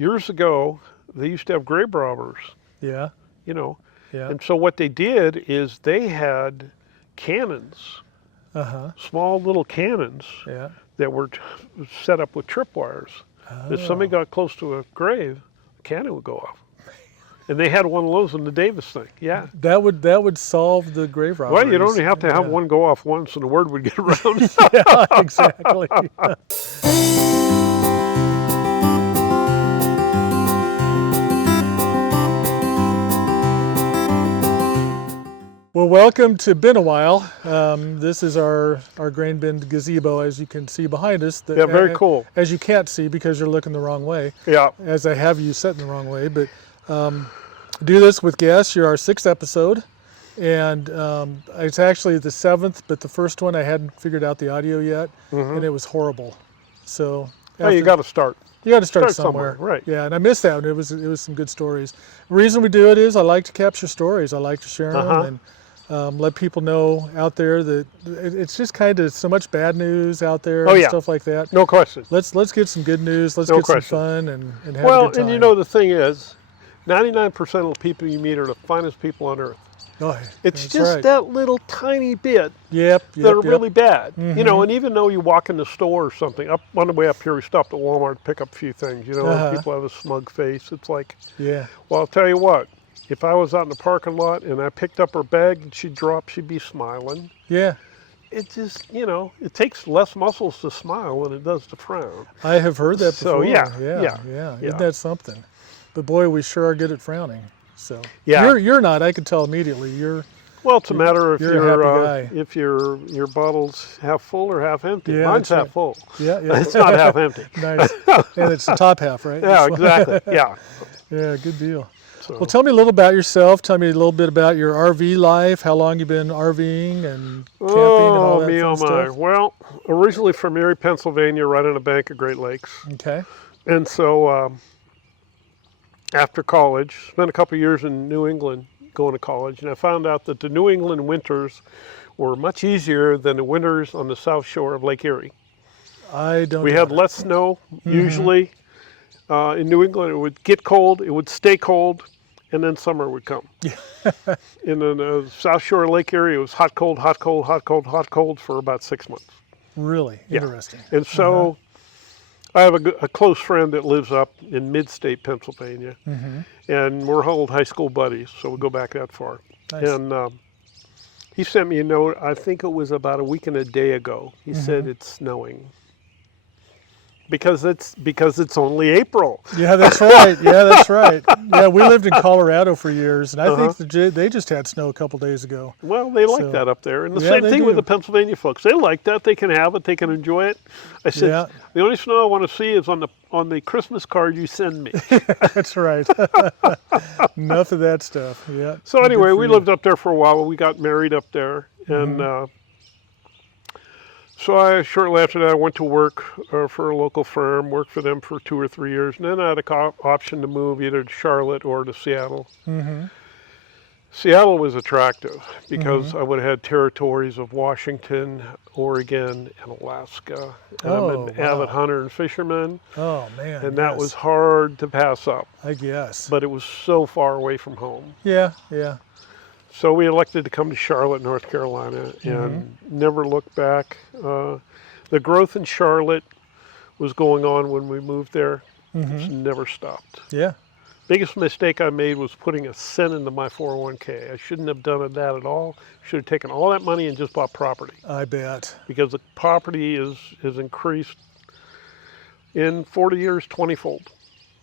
years ago, they used to have grave robbers, Yeah. you know. Yeah. And so what they did is they had cannons, Uh-huh. small little cannons Yeah. that were set up with tripwires. If somebody Oh. got close to a grave, a cannon would go off. And they had one of those in the Davis thing. Yeah. That would solve the grave Well, you'd robberies. only have to have Yeah. one go off once and the word would get around. Yeah, exactly. Well, welcome to Been a While. This is our grain bin gazebo, as you can see behind us. Yeah, very cool. As you can't see because you're looking the wrong way. Yeah. As I have you sitting the wrong way. But do this with guests. You're our 6th episode. And it's actually the 7th, but the first one I hadn't figured out the audio yet, and it was horrible. So Well, you got to start. you got to start somewhere, right. Yeah, and I missed that one. It was some good stories. The reason we do it is I like to capture stories. I like to share them and let people know out there that it's just kind of so much bad news out there and stuff like that. No question. Let's get some good news. Let's get some fun and have a good time. And you know the thing is, 99% of the people you meet are the finest people on earth. Oh, It's that's just right. that little tiny bit Yep. that are really bad. You Mm-hmm. know, and even though you walk in the store or something, up on the way up here, we stopped at Walmart to pick up a few things. You know, and people have a smug face. It's like, Yeah. well, I'll tell you what. If I was out in the parking lot and I picked up her bag and she dropped, she'd be smiling. Yeah. It just, you know, it takes less muscles to smile than it does to frown. I have heard that So, before. yeah. Isn't that something? But boy, we sure are good at frowning. So Yeah. you're not. I can tell immediately. Well, it's a matter if you're a happy guy. if your bottle's half full or half empty. Yeah, Mine's that's half right. full. Yeah, yeah. It's not half empty. Nice. And it's the top half, right? Yeah, exactly. Yeah. Yeah, good deal. So, Well, tell me a little about yourself. Tell me a little bit about your RV life, how long you've been RVing and camping and all that me, fun oh my. stuff. Well, originally from Erie, Pennsylvania, right on the bank of Great Lakes. Okay. And so after college, spent a couple years in New England going to college, and I found out that the New England winters were much easier than the winters on the south shore of Lake Erie. We had less snow usually. In New England, it would get cold, it would stay cold, and then summer would come. In the south shore of Lake Erie, it was hot, cold, hot, cold, hot, cold, hot, cold for about 6 months. Really Yeah. interesting. And so I have a close friend that lives up in mid-state Pennsylvania, and we're old high school buddies, so we go back that far. Nice. And he sent me a note, I think it was about a week and a day ago. He said it's snowing. Because it's only April. Yeah, that's right. Yeah, that's right. Yeah, we lived in Colorado for years, and I think they just had snow a couple days ago. Well, they like So, that up there. And the yeah, same they thing with do. the Pennsylvania folks. They like that. They can have it. They can enjoy it. I said, Yeah. the only snow I want to see is on the Christmas card you send me. That's right. Enough of that stuff. Yeah. So anyway, Good for we you. lived up there for a while. We got married up there. And so shortly after that, I went to work for a local firm, worked for them for 2 or 3 years. And then I had an option to move either to Charlotte or to Seattle. Seattle was attractive because I would have had territories of Washington, Oregon, and Alaska. And I'm an avid hunter and fisherman, Oh man. and that was hard to pass up. I guess. But it was so far away from home. Yeah. Yeah. So we elected to come to Charlotte, North Carolina, and never looked back. The growth in Charlotte was going on when we moved there. It's never stopped. Yeah. Biggest mistake I made was putting a cent into my 401k. I shouldn't have done that at all. Should have taken all that money and just bought property, I bet. because the property has increased in 40 years 20-fold.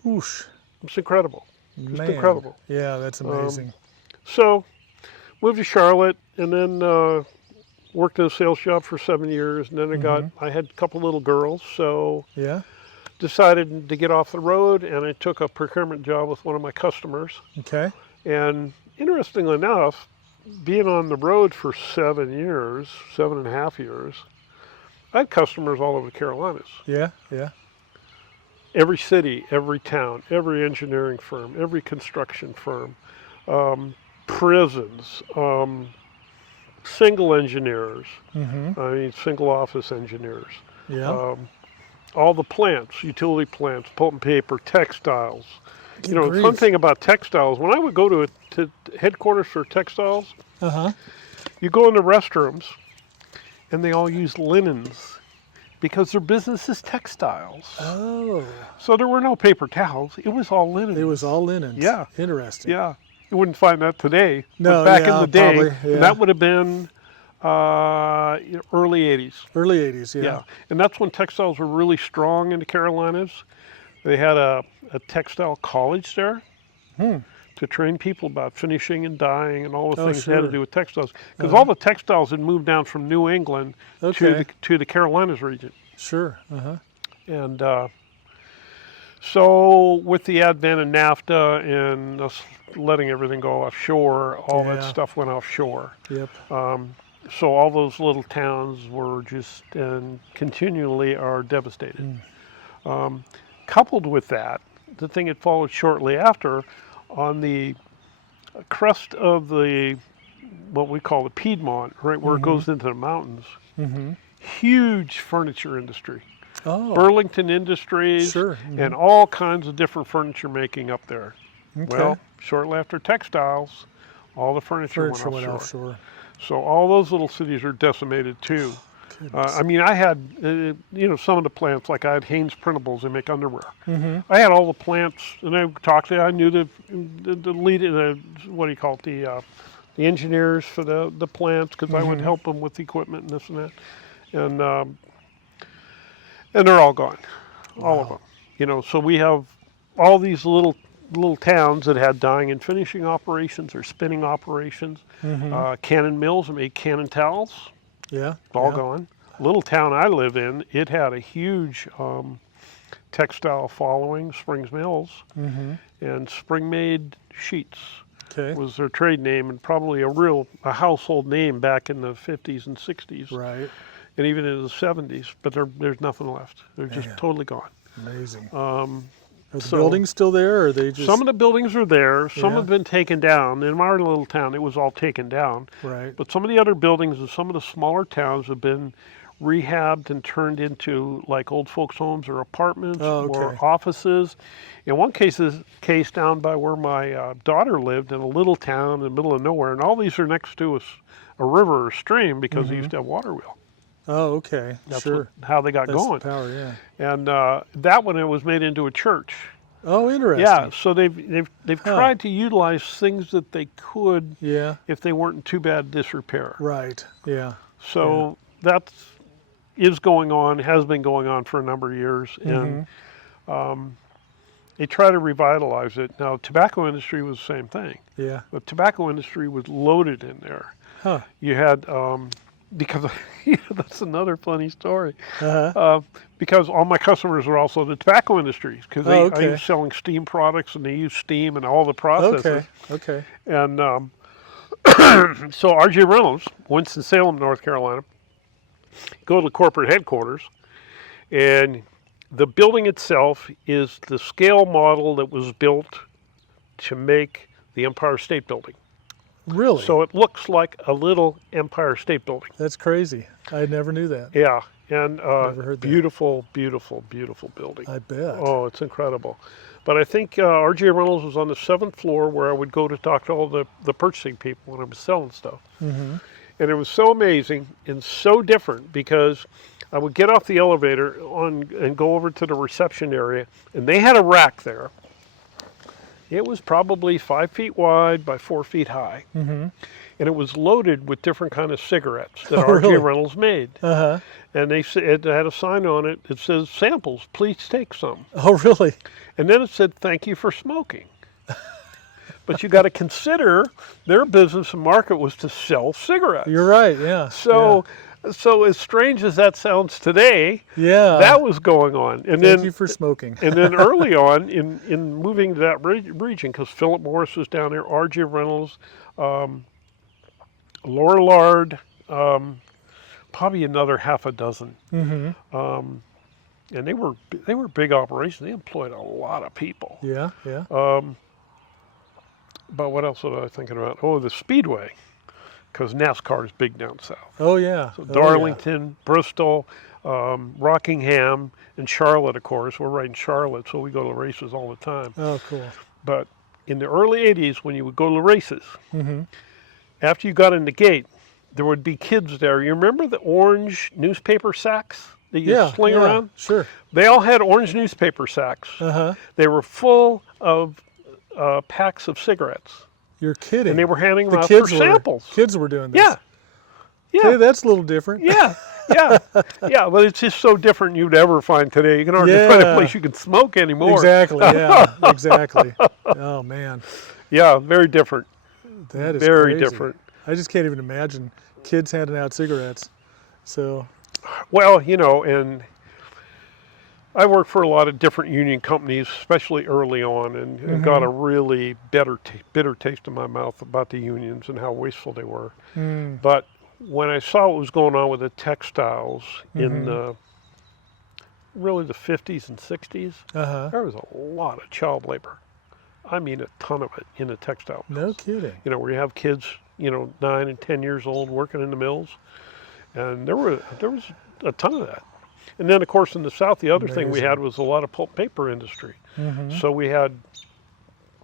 Whoosh. It's incredible. Just Man. incredible. Yeah, that's amazing. So moved to Charlotte, and then worked in a sales job for 7 years. And then I had a couple little girls, so Yeah. decided to get off the road, and I took a procurement job with one of my customers. Okay. And interestingly enough, being on the road for 7 years, 7.5 years, I had customers all over the Carolinas. Yeah. Yeah. Every city, every town, every engineering firm, every construction firm, prisons, single engineers, I mean single office engineers, Yeah. all the plants, utility plants, pulp and paper, textiles. Good You know, the fun grief. thing about textiles, when I would go to headquarters for textiles, Uh-huh. you go in the restrooms and they all use linens because their business is textiles. Oh, So there were no paper towels. It was all linens. it was all linens. Yeah. Interesting. Yeah. You wouldn't find that today. No, but back in yeah, the day, probably, and yeah. that would have been early 80s. Early 80s, yeah. Yeah. And that's when textiles were really strong in the Carolinas. They had a textile college there to train people about finishing and dyeing and all the Oh, things that had to sure. do with textiles. Because all the textiles had moved down from New England Okay. to the Carolinas region. Sure. Uh-huh. And so with the advent of NAFTA and us letting everything go offshore, all that Yeah. stuff went offshore. Yep. So all those little towns were just and continually are devastated. Coupled with that, the thing that followed shortly after, on the crest of the what we call the Piedmont, right where it goes into the mountains, huge furniture industry. Oh, Burlington Industries sure. and all kinds of different furniture making up there. Okay. Well, shortly after textiles, all the furniture Furniture went went offshore. offshore. So all those little cities are decimated too. Goodness. I mean, I had, some of the plants, like I had Hanes Printables, they make underwear. I had all the plants, and I knew the lead, what do you call it, the engineers for the plants, because I would help them with equipment and this and that. And they're all gone, all of them. So we have all these little towns that had dyeing and finishing operations or spinning operations. Cannon mills that made cannon towels, Yeah. all yeah. gone. Little town I live in, it had a huge textile following, Springs Mills, and Spring Made Sheets Okay. was their trade name, and probably a household name back in the 50s and 60s. Right. And even in the 70s, but there's nothing left. They're just Man. totally gone. Amazing. Are the so- buildings still there, or are they just... Some of the buildings are there. Some Yeah. have been taken down. In our little town, it was all taken down. Right. But some of the other buildings in some of the smaller towns have been rehabbed and turned into like old folks' homes or apartments Oh, or okay. offices. In one case down by where my daughter lived in a little town in the middle of nowhere, and all these are next to a river or stream because they used to have water wheel. Oh, okay. That's Sure. how they got That's going. the power, yeah. And that one, it was made into a church. Oh, interesting. Yeah, so they've tried to utilize things that they could Yeah. if they weren't in too bad disrepair. Right. Yeah. So that is going on, has been going on for a number of years, and they try to revitalize it. Now, tobacco industry was the same thing. Yeah. The tobacco industry was loaded in there. Huh. You had because that's another funny story. Uh-huh. Because all my customers are also the tobacco industries because Oh, I okay. was selling steam products and they use steam and all the processes. Okay. Okay. And so RJ Reynolds, Winston-Salem, North Carolina, go to the corporate headquarters, and the building itself is the scale model that was built to make the Empire State Building. Really? So it looks like a little Empire State Building. That's crazy. I never knew that. Yeah, and Never heard that. beautiful, beautiful, beautiful building. I bet. Oh, it's incredible. But I think RJ Reynolds was on the 7th floor where I would go to talk to all the purchasing people when I was selling stuff. And it was so amazing and so different because I would get off the elevator and go over to the reception area, and they had a rack there. It was probably 5 feet wide by 4 feet high. And it was loaded with different kind of cigarettes that RJ really? Reynolds made. Uh-huh. And it had a sign on it that says, "Samples, please take some." Oh, really? And then it said, "Thank you for smoking." But you got to consider their business and market was to sell cigarettes. You're right, yeah. So as strange as that sounds today, yeah. that was going on. And Thank you for smoking. and then early on in moving to that region, because Philip Morris was down there, RJ Reynolds, Laura Lard, probably another half a dozen. And they were big operations. They employed a lot of people. Yeah, yeah. But what else was I thinking about? Oh, the Speedway. because NASCAR is big down south. Oh yeah. So Oh, Darlington, Bristol, Rockingham, and Charlotte, of course. We're right in Charlotte, so we go to races all the time. yeah. Oh, cool. But in the early 80s, when you would go to races, Mm-hmm. after you got in the gate, there would be kids there. You remember the orange newspaper sacks that you Yeah. sling Yeah. around? Sure. They all had orange newspaper sacks. Uh-huh. They were full of packs of cigarettes, You're kidding. and they were handing them The out for kids were samples. kids were doing this. Yeah, Okay, yeah, that's a little different. yeah, yeah, yeah. But it's just so different you'd ever find today. You can hardly find a Yeah. place you can smoke anymore. Exactly. Yeah. Exactly. Oh man, Yeah, very different. that is Very crazy. different. I just can't even imagine kids handing out cigarettes. So. Well, you know, and I worked for a lot of different union companies, especially early on, and got a really bitter taste in my mouth about the unions and how wasteful they were. Mm. But when I saw what was going on with the textiles in really the 50s and 60s, Uh-huh. there was a lot of child labor. I mean, a ton of it in the textile mills. No kidding. You know, where you have kids, 9 and 10 years old working in the mills, and there was a ton of that. And then, of course, in the South, the other thing we Amazing. had was a lot of pulp paper industry. Mm-hmm. So we had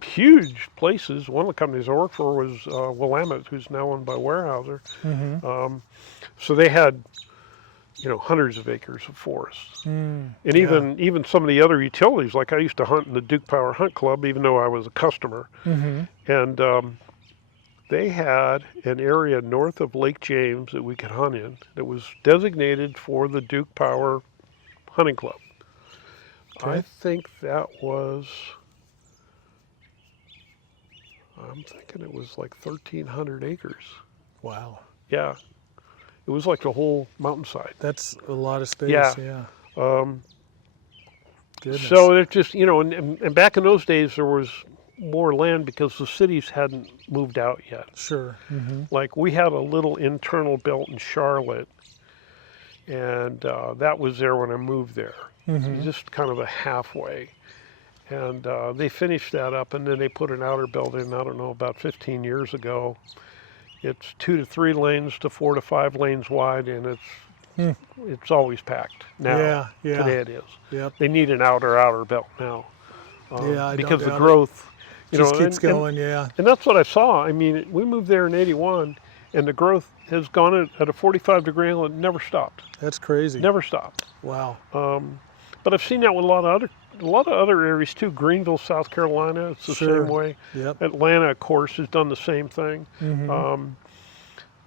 huge places. One of the companies I workwilliams for was Willamette, who's now owned by Weyerhaeuser. Mm-hmm. So they had, hundreds of acres of forests. Mm. And even some of the other utilities, like I used to hunt in the Duke Power Hunt Club, even though I was a customer. Mm-hmm. And they had an area north of Lake James that we could hunt in that was designated for the Duke Power Hunting Club. Okay. I think that was, I'm thinking it was like 1,300 acres. Wow. Yeah. It was like the whole mountainside. That's a lot of space. Yeah. Yeah. Goodness. Goodness. So it just, and back in those days there was more land because the cities hadn't moved out yet. Sure. Mm-hmm. Like we had a little internal built in Charlotte, and that was there when I moved there. Mm-hmm. It was just kind of a halfway. And they finished that up, and then they put an outer building, I don't know, about 15 years ago. It's 2 to 3 lanes to 4 to 5 lanes wide, and it's always packed now. Yeah, yeah. Today it is. Yep. They need an outer belt now. Yeah, I don't because the doubt it. growth, Just keeps going. Yeah. and that's what I saw. I mean, we moved there in '81, and the growth has gone at a 45-degree angle. It never stopped. That's crazy. Never stopped. Wow. But I've seen that with a lot of other areas too. Greenville, South Carolina, it's the Sure. same way. Yep. Atlanta, of course, has done the same thing. Mm-hmm.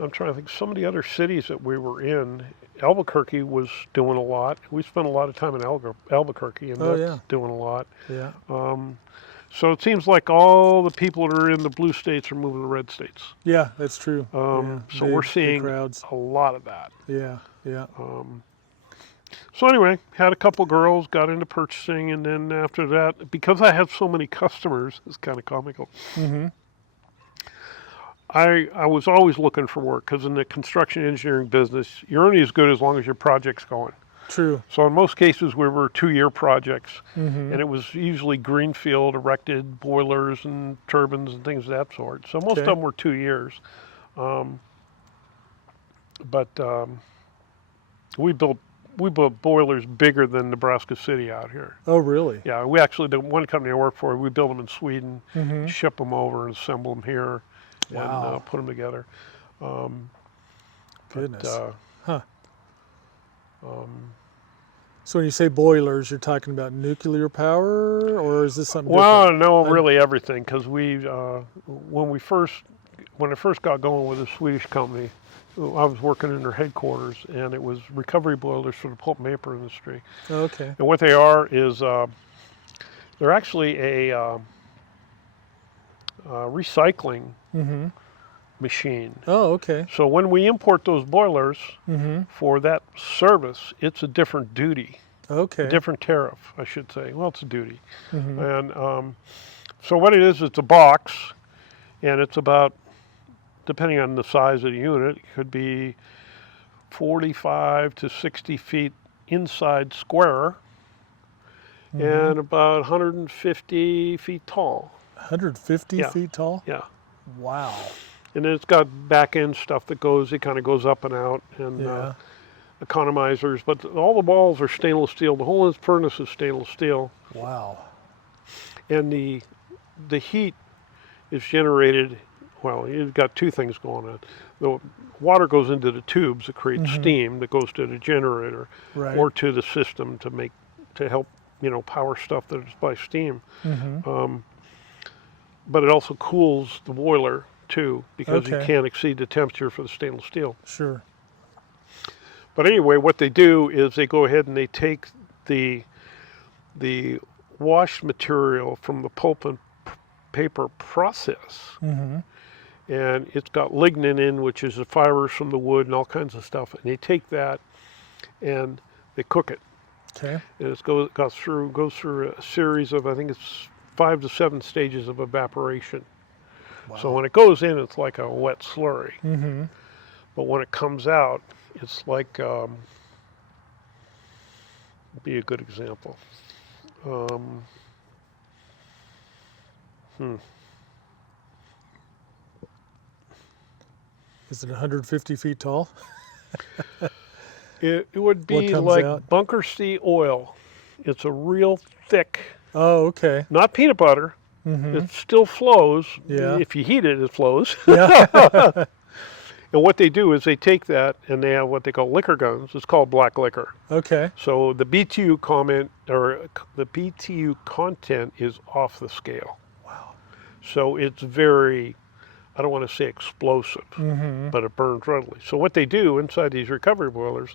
I'm trying to think. Some of the other cities that we were in, Albuquerque was doing a lot. We spent a lot of time in Albuquerque, and that's doing a lot. Yeah. So it seems like all the people that are in the blue states are moving to red states. Yeah, that's true. So yeah. we're Big seeing crowds. a lot of that. Yeah. Yeah. So anyway, had a couple girls, got into purchasing, and then after that, because I had so many customers, it's kind of comical. Mm-hmm. I was always looking for work because in the construction engineering business, you're only as good as long as your project's going. True. So in most cases, we were 2-year projects, Mm-hmm. and it was usually greenfield, erected boilers and turbines and things of that sort. So most of them were 2 years. But we built boilers bigger than Nebraska City out here. Oh, really? Yeah, we actually, the one company I work for, we build them in Sweden, Mm-hmm. ship them over and assemble them here, Wow. and put them together. Goodness. But, So when you say boilers, you're talking about nuclear power, or is this something well, different? no, really everything, because when I first got going with a Swedish company, I was working in their headquarters, and it was recovery boilers for the pulp and paper industry. Okay. And what they are is they're actually a recycling Mm-hmm. machine. Oh, okay. So when we import those boilers Mm-hmm. for that service, it's a different duty, Okay. a different tariff, I should say. Well, it's a duty. Mm-hmm. And so what it is, it's a box, and it's about, depending on the size of the unit, it could be 45 to 60 feet inside square, Mm-hmm. and about 150 feet tall. 150 Yeah. feet tall? Yeah. Wow. And then it's got back end stuff that goes, it kind of goes up and out, and Yeah. economizers. But all the balls are stainless steel. The whole furnace is stainless steel, Wow. and the heat is generated. Well, you've got two things going on. The water goes into the tubes that create steam that goes to the generator Right. or to the system to help power stuff that is by steam. But it also cools the boiler too, because you Okay. can't exceed the temperature for the stainless steel. Sure. But anyway, what they do is they go ahead and they take the washed material from the pulp and paper process, and it's got lignin in, which is the fibers from the wood and all kinds of stuff. And they take that and they cook it, Okay. and it goes through a series of, I think it's 5 to 7 stages of evaporation. Wow. So when it goes in, it's like a wet slurry. Mm-hmm. But when it comes out, it's like, be a good example. Is it 150 feet tall? It would be comes like out? bunker C oil. It's a real thick, Oh, okay. not peanut butter. It still flows. Yeah. If you heat it, it flows. Yeah. And what they do is they take that and they have what they call liquor guns. It's called black liquor. Okay. So the BTU comment, or the BTU content, is off the scale. Wow. So it's very, I don't want to say explosive, but it burns readily. So what they do inside these recovery boilers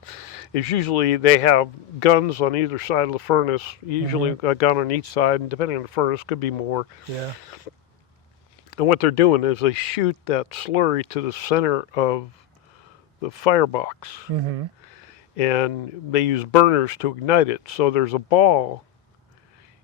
is usually they have guns on either side of the furnace, usually a gun on each side, and depending on the furnace, could be more. Yeah. And what they're doing is they shoot that slurry to the center of the firebox, and they use burners to ignite it. So there's a ball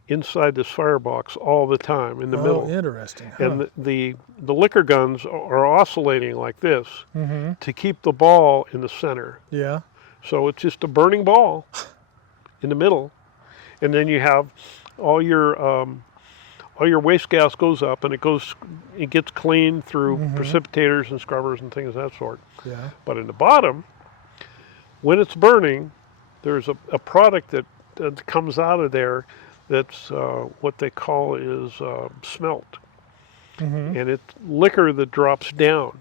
inside this firebox all the time in the middle. Oh, interesting. Huh. And the liquor guns are oscillating like this to keep the ball in the center. Yeah. So it's just a burning ball in the middle, and then you have all your waste gas goes up, and it gets cleaned through precipitators and scrubbers and things of that sort. Yeah. But in the bottom, when it's burning, there's a product that comes out of there that's what they call is smelt. And it's liquor that drops down.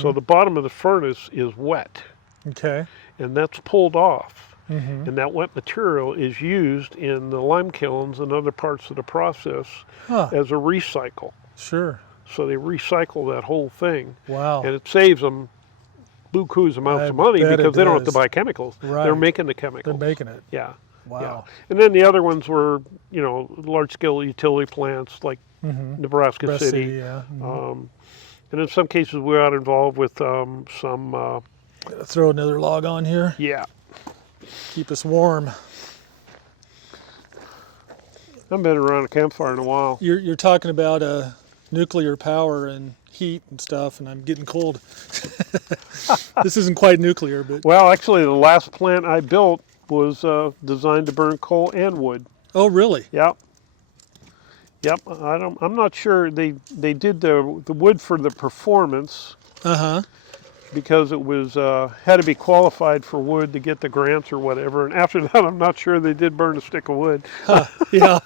So the bottom of the furnace is wet, Okay. and that's pulled off. And that wet material is used in the lime kilns and other parts of the process Huh. as a recycle. Sure. So they recycle that whole thing, Wow. and it saves them buku's amounts I of money bet because it they don't have to does. buy chemicals. Right. They're making the They're chemicals. making it. Yeah. Wow. Yeah. And then the other ones were, large-scale utility plants like Nebraska Breast City. yeah. And in some cases, we got involved with some, Gotta throw another log on here. yeah. Keep us warm. I've been around a campfire in a while. You're talking about nuclear power and heat and stuff, and I'm getting cold. This isn't quite nuclear, but Well, actually, the last plant I built was designed to burn coal and wood. oh, really? Yep. Yep. I'm not sure they did the wood for the performance Uh-huh. because it was had to be qualified for wood to get the grants or whatever. And after that, I'm not sure they did burn a stick of wood. Yeah.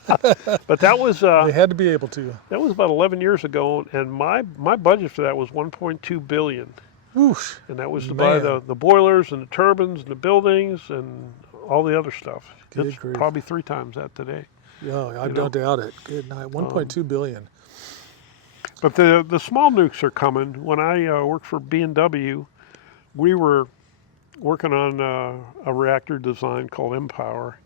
But that was They had to be able to. about 11 years ago, and my budget for that was 1.2 billion, Whoosh. and that was to buy Man. the boilers and the turbines and the buildings and all the other stuff. Good It's grief. probably 3 times that today. Yeah, I know? don't doubt it. Good night. 1.2 billion. But the small nukes are coming. When I worked for B&W, we were working on a reactor design called Empower,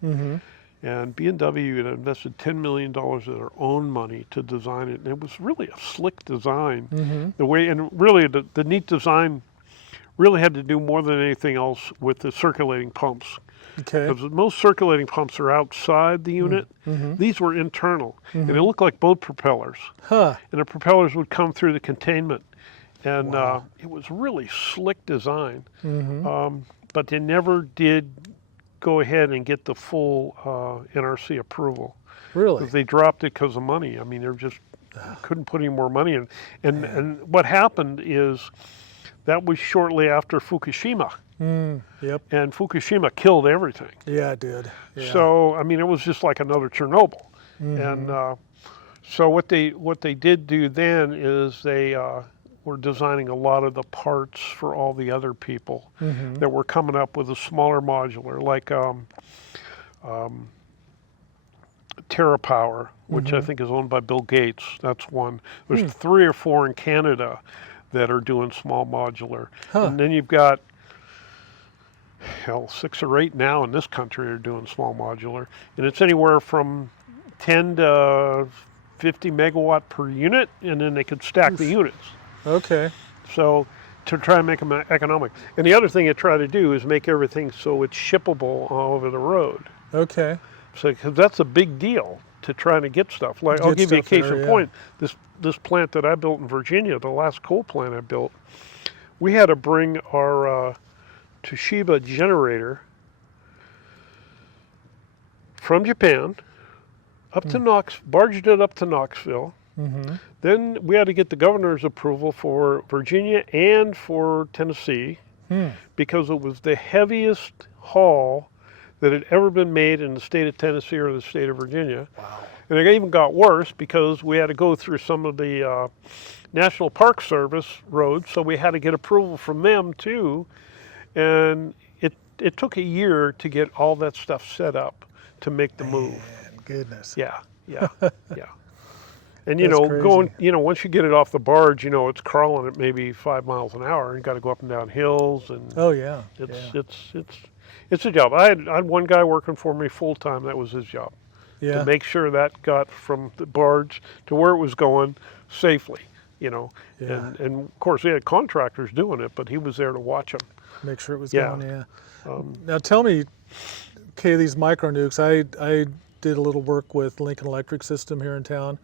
and B&W had invested $10 million of their own money to design it. And it was really a slick design. The way, and really the neat design really had to do more than anything else with the circulating pumps. Okay. Because most circulating pumps are outside the unit. These were internal, and they looked like boat propellers. Huh. And the propellers would come through the containment. And Wow. it was really slick design. But they never did go ahead and get the full NRC approval. Really? They dropped it because of money. I mean, they're just couldn't put any more money in. And what happened is that was shortly after Fukushima. Yep. And Fukushima killed everything. Yeah, it did. Yeah. So I mean, it was just like another Chernobyl. And so what they did do then is they were designing a lot of the parts for all the other people that were coming up with a smaller modular, like TerraPower, which I think is owned by Bill Gates. That's one. There's 3 or 4 in Canada that are doing small modular. And then you've got, hell, 6 or 8 now in this country are doing small modular. And it's anywhere from 10 to 50 megawatt per unit, and then they could stack the units. Okay. So to try and make them economic. And the other thing they try to do is make everything so it's shippable all over the road. Okay. So, because that's a big deal to try to get stuff. Like, I'll give you a case in point. This plant that I built in Virginia, the last coal plant I built, we had to bring our Toshiba generator from Japan up to barged it up to Knoxville. Then we had to get the governor's approval for Virginia and for Tennessee because it was the heaviest haul that had ever been made in the state of Tennessee or the state of Virginia. Wow. And it even got worse because we had to go through some of the National Park Service roads, so we had to get approval from them too. And it took a year to get all that stuff set up to make the move. Goodness. Yeah. Yeah. And That's crazy. once you get it off the barge, it's crawling at maybe 5 miles an hour, and you got to go up and down hills, and Oh yeah. it's a job. I had one guy working for me full time. That was his job, Yeah. to make sure that got from the barge to where it was going safely. Yeah. And of course we had contractors doing it, but he was there to watch them. Make sure it was Yeah. going. Yeah. Now tell me, okay, these micro nukes. I did a little work with Lincoln Electric System here in town,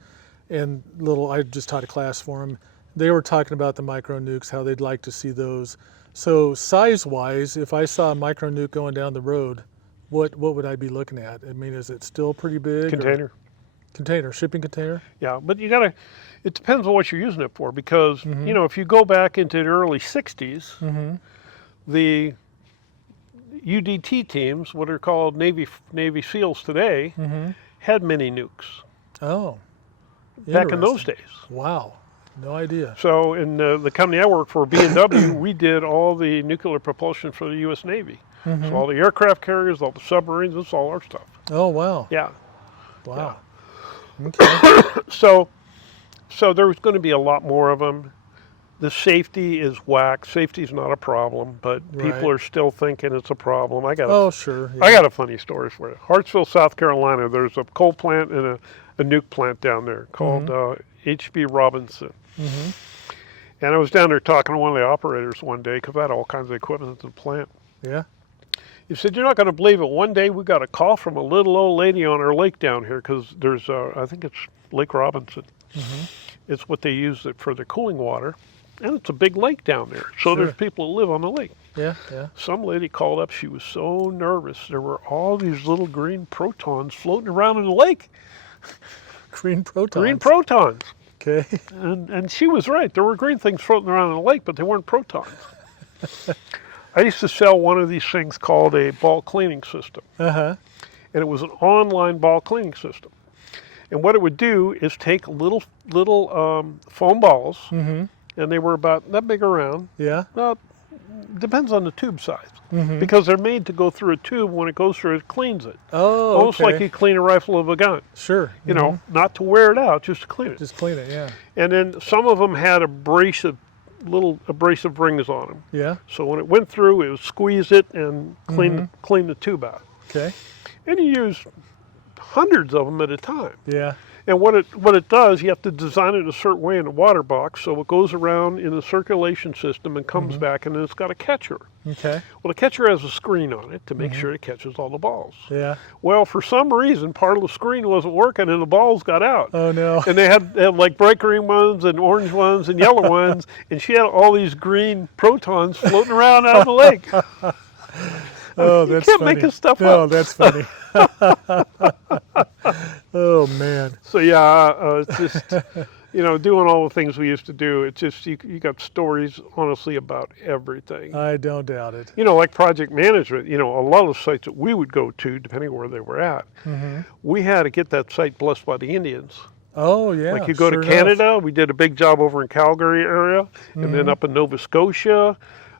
and I just taught a class for them. They were talking about the micro nukes, how they'd like to see those. So size-wise, if I saw a micro nuke going down the road, what would I be looking at? I mean, is it still pretty big? Container. Shipping container? Yeah, but it depends on what you're using it for, because if you go back into the early 60s, the UDT teams, what are called Navy SEALs today, had mini nukes Oh, back in those days. Wow, no idea. So in the company I worked for, B&W, we did all the nuclear propulsion for the U.S. Navy. So all the aircraft carriers, all the submarines, that's all our stuff. Oh wow. Yeah. Wow. Okay. So there's going to be a lot more of them. The safety is whack. Safety is not a problem, but people are still thinking it's a problem. I got a funny story for you. Hartsville, South Carolina, there's a coal plant and a nuke plant down there called H.B. Robinson. And I was down there talking to one of the operators one day, because I had all kinds of equipment at the plant. Yeah. He said, "You're not going to believe it. One day we got a call from a little old lady on our lake down here, because there's, I think it's Lake Robinson. It's what they use for the cooling water. And it's a big lake down there. So there's people who live on the lake. Yeah. Some lady called up. She was so nervous. There were all these little green protons floating around in the lake. Green protons. Green protons. Okay. And she was right. There were green things floating around in the lake, but they weren't protons. I used to sell one of these things called a ball cleaning system. And it was an online ball cleaning system. And what it would do is take little foam balls, and they were about that big around. Yeah. Well, depends on the tube size, because they're made to go through a tube. When it goes through, it cleans it. Oh, almost like you clean a rifle of a gun. Sure. You know, not to wear it out, just to clean it. Just clean it, yeah. And then some of them had little abrasive rings on them. Yeah. So when it went through, it would squeeze it and clean the tube out. Okay. And you use hundreds of them at a time. Yeah. And what it does, you have to design it a certain way in a water box, so it goes around in the circulation system and comes back, and then it's got a catcher. Okay. Well, the catcher has a screen on it to make sure it catches all the balls. Yeah. Well, for some reason, part of the screen wasn't working, and the balls got out. Oh no. And they had like bright green ones and orange ones and yellow ones, and she had all these green protons floating around out of the lake. Oh, you that's can't funny. make this stuff No, up. that's funny. Oh man. So yeah, it's just you know, doing all the things we used to do, it's just, you got stories, honestly, about everything. I don't doubt it. You know, like project management, you know, a lot of the sites that we would go to, depending on where they were at, we had to get that site blessed by the Indians. Oh yeah, Like you go to sure enough. Canada, we did a big job over in Calgary area, and then up in Nova Scotia,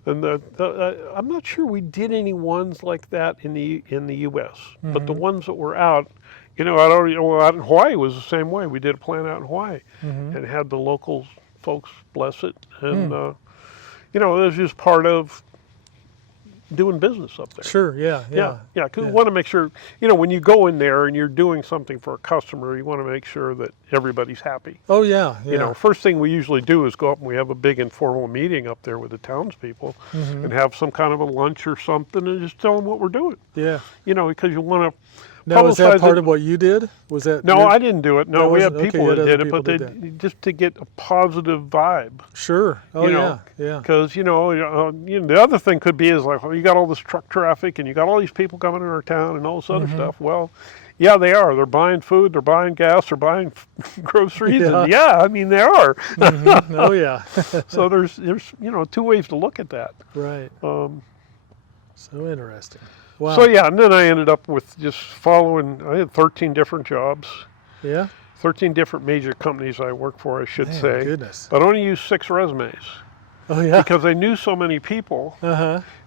and I'm not sure we did any ones like that in the U.S. But the ones that were out, you know, out in Hawaii was the same way. We did a plant out in Hawaii, and had the local folks bless it, and you know, it was just part of doing business up there. Sure, yeah. Because we want to make sure, you know, when you go in there and you're doing something for a customer, you want to make sure that everybody's happy. Oh yeah. You know, first thing we usually do is go up and we have a big informal meeting up there with the townspeople and have some kind of a lunch or something and just tell them what we're doing. Yeah. You know, because you want to. Now, was that part of what you did? Was that? No, I didnn't do it. No, we had people that did it, but just to get a positive vibe. Sure. Oh you know, yeah. Because you know, the other thing could be is like, well, you got all this truck traffic and you got all these people coming in our town and all this other stuff. Well, yeah, they are. They're buying food. They're buying gas. They're buying groceries. And yeah, I mean they are. Oh yeah. So there's you know, two ways to look at that. Right. So interesting. Wow. So yeah, and then I ended up with just following. I had 13 different jobs. Yeah. 13 different major companies I worked for, I should Man, say. Goodness. But I only used 6 resumes. Oh yeah. Because I knew so many people.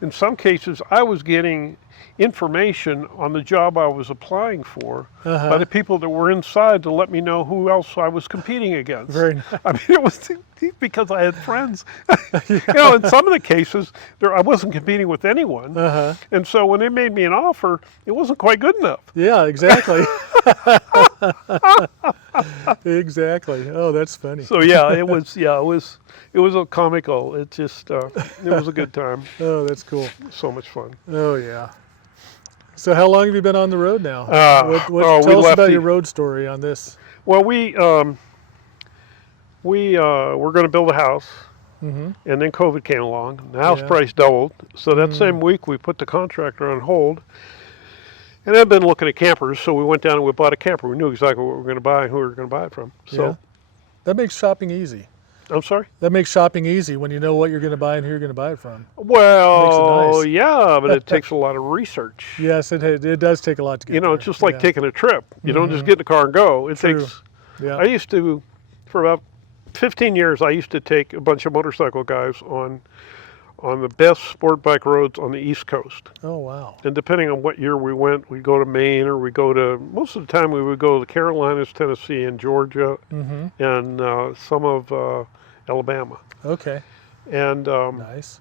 In some cases, I was getting information on the job I was applying for by the people that were inside to let me know who else I was competing against. Very nice. I mean, it was because I had friends. You know, in some of the cases, I wasn't competing with anyone. And so when they made me an offer, it wasn't quite good enough. Yeah, exactly. Exactly. Oh, that's funny. So yeah, it was a comical. It just it was a good time. Oh, that's cool. So much fun. Oh yeah. So how long have you been on the road now? Tell us about your road story on this. Well, we were going to build a house, and then COVID came along. The house price doubled. So that same week, we put the contractor on hold. And I've been looking at campers, so we went down and we bought a camper. We knew exactly what we were going to buy and who we were going to buy it from. So that makes shopping easy. I'm sorry? That makes shopping easy when you know what you're going to buy and who you're going to buy it from. Well, nice. yeah, but it takes a lot of research. Yes, it does take a lot to get You know, there. it's just like taking a trip. You don't just get in the car and go. It takes. Yeah. I used to, for about 15 years, I used to take a bunch of motorcycle guys on the best sport bike roads on the East Coast. Oh, wow. And depending on what year we went, we'd go to Maine or most of the time we would go to the Carolinas, Tennessee, and Georgia, and some of Alabama. Okay. And nice.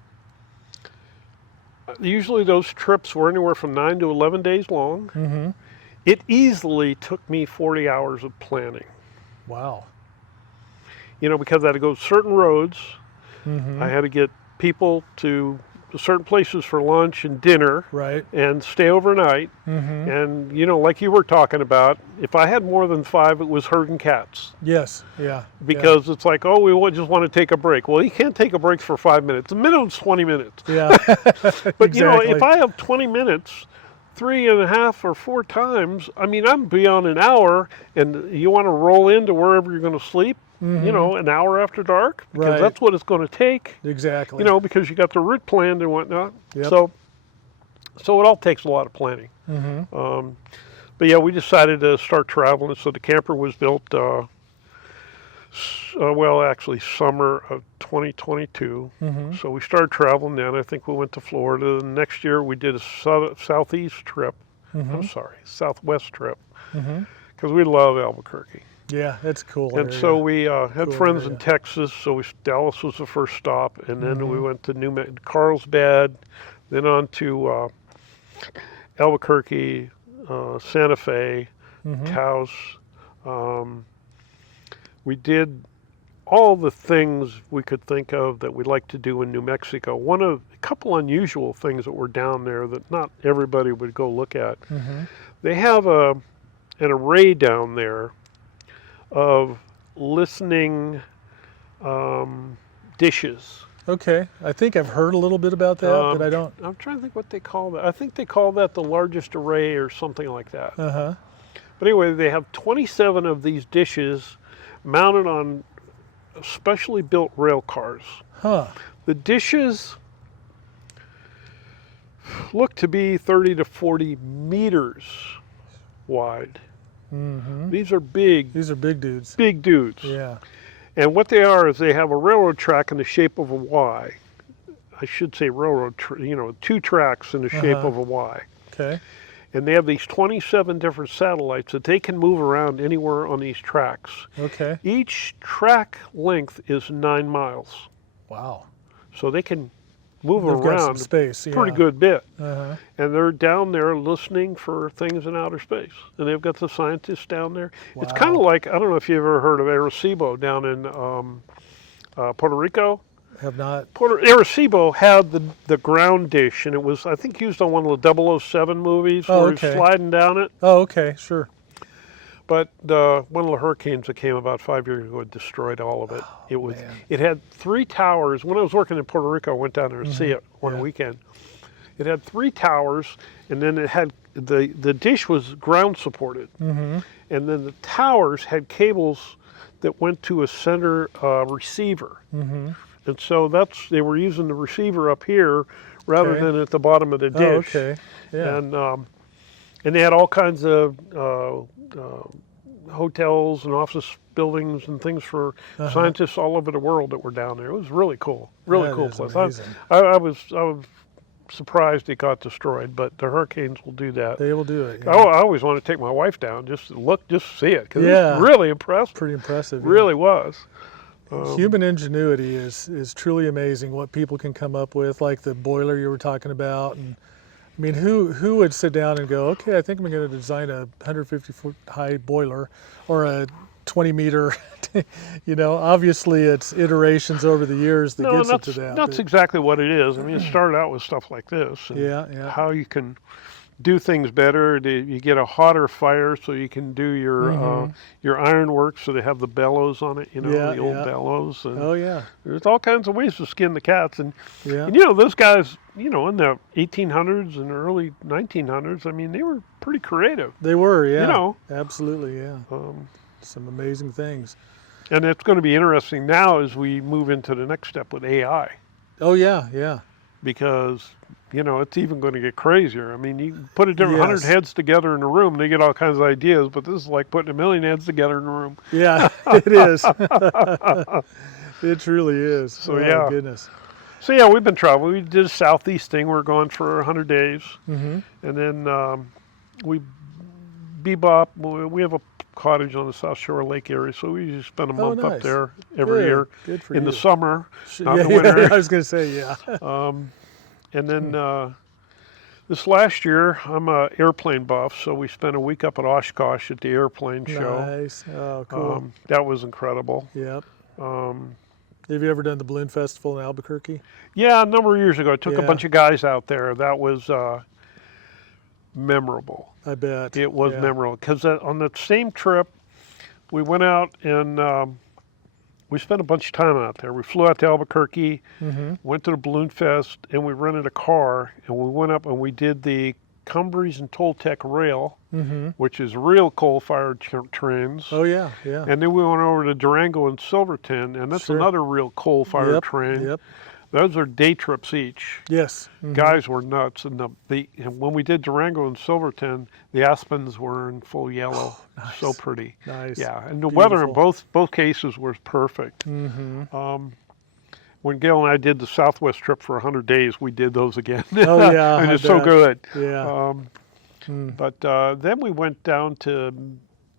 Usually those trips were anywhere from 9 to 11 days long. It easily took me 40 hours of planning. Wow. You know, because I had to go certain roads. I had to get people to certain places for lunch and dinner, right, and stay overnight. And you know, like you were talking about, if I had more than 5, it was herding cats. Yes. Yeah. Because it's like, oh, we just want to take a break. Well, you can't take a break for 5 minutes. The minimum's 20 minutes. Yeah. But you know, if I have 20 minutes 3.5 or 4 times, I mean, I'm beyond an hour, and you want to roll into wherever you're going to sleep, you know, an hour after dark, because that's what it's going to take. Exactly. You know, because you got the route planned and whatnot. Yep. So it all takes a lot of planning. But yeah, we decided to start traveling. So the camper was built, well, actually summer of 2022. So we started traveling then. I think we went to Florida. The next year we did a southeast trip. I'm sorry, southwest trip. Because we love Albuquerque. Yeah, that's cool. And so we had friends in Texas. So Dallas was the first stop. And then we went to Carlsbad, then on to Albuquerque, Santa Fe, Taos. We did all the things we could think of that we'd like to do in New Mexico. A couple unusual things that were down there that not everybody would go look at. They have an array down there of listening dishes. Okay. I think I've heard a little bit about that, but I don't. I'm trying to think what they call that. I think they call that the largest array or something like that. But anyway, they have 27 of these dishes mounted on specially built rail cars. Huh. The dishes look to be 30 to 40 meters wide. Mm-hmm. These are big, These are big dudes. big dudes. Yeah. And what they are is they have a railroad track in the shape of a Y. I should say railroad, two tracks in the shape Uh-huh. of a Y. Okay. And they have these 27 different satellites that they can move around anywhere on these tracks. Okay. Each track length is 9 miles. Wow. So they can move They've got some around space. a Yeah. pretty good bit. Uh-huh. And they're down there listening for things in outer space. And they've got the scientists down there. It's kind of Wow. like, I don't know if you've ever heard of Arecibo down in Puerto Rico. Have not. Arecibo had the ground dish, and it was, I think, used on one of the 007 movies Oh, where he's okay. sliding down it. Oh, okay. Sure. But one of the hurricanes that came about 5 years ago destroyed all of it. Oh, man. It had 3 towers. When I was working in Puerto Rico, I went down there to see it one Yeah. weekend. It had 3 towers, and then it had the dish was ground supported, Mm-hmm. and then the towers had cables that went to a center receiver. Mm-hmm. And so they were using the receiver up here rather Okay. than at the bottom of the dish. Oh, okay. Yeah. And they had all kinds of hotels and office buildings and things for scientists all over the world that were down there. It was really cool, really That cool is place. amazing. I was surprised it got destroyed, but the hurricanes will do that. They will do it. Yeah. I always want to take my wife down just to look, just to see it, because Yeah. it's really impressive. Pretty impressive. Yeah. Really was. Human ingenuity is truly amazing. What people can come up with, like the boiler you were talking about, and I mean, who would sit down and go, okay, I think I'm going to design a 150-foot high boiler or a 20-meter. Obviously it's iterations over the years that No, gets and it to that. that's but- exactly what it is. I mean, it started out with stuff like this, and Yeah. how you can do things better. You get a hotter fire, so you can do your ironwork, so they have the bellows on it. Yeah, the old yeah. bellows. And Oh yeah. there's all kinds of ways to skin the cats, and Yeah. those guys, in the 1800s and early 1900s, I mean, they were pretty creative. They were. Yeah. You Absolutely. Yeah. know, Some amazing things. and it's going to be interesting now as we move into the next step with AI. Oh yeah. Yeah. Because it's even going to get crazier. I mean, you put a different 100 Yes. heads together in a room, they get all kinds of ideas, but this is like putting 1,000,000 heads together in a room. Yeah. It is. It truly is. So, oh, yeah. Goodness. So yeah, we've been traveling. We did a southeast thing. We're gone for 100 days, Mm-hmm. and then we bebop. We have a cottage on the South Shore of Lake Erie, so we usually spend a month up nice. there every Good. year Good for in you. the summer, not Yeah, in the winter. I was going to say, yeah. And then this last year, I'm a airplane buff, so we spent a week up at Oshkosh at the airplane show. Nice. Oh, cool. That was incredible. Yep. Have you ever done the Balloon Festival in Albuquerque? Yeah, a number of years ago, I took a Yeah. bunch of guys out there. That was memorable. I bet. It was Yeah. memorable because on that same trip, we went out and we spent a bunch of time out there. We flew out to Albuquerque, Mm-hmm. went to the Balloon Fest, and we rented a car, and we went up and we did the Cumbres and Toltec Rail, Mm-hmm. which is real coal-fired trains. Oh, yeah. Yeah. And then we went over to Durango and Silverton, and that's Sure. another real coal-fired Yep. train. Yep. Those are day trips each. Yes. Mhm. Guys were nuts, and and when we did Durango and Silverton, the aspens were in full yellow. Nice. So pretty. Nice. Yeah, and the weather in Beautiful. both cases was perfect. Mm-hmm. When Gail and I did the Southwest trip for 100 days, we did those again. Oh, yeah. and I it's so bet. good. Yeah. But then we went down to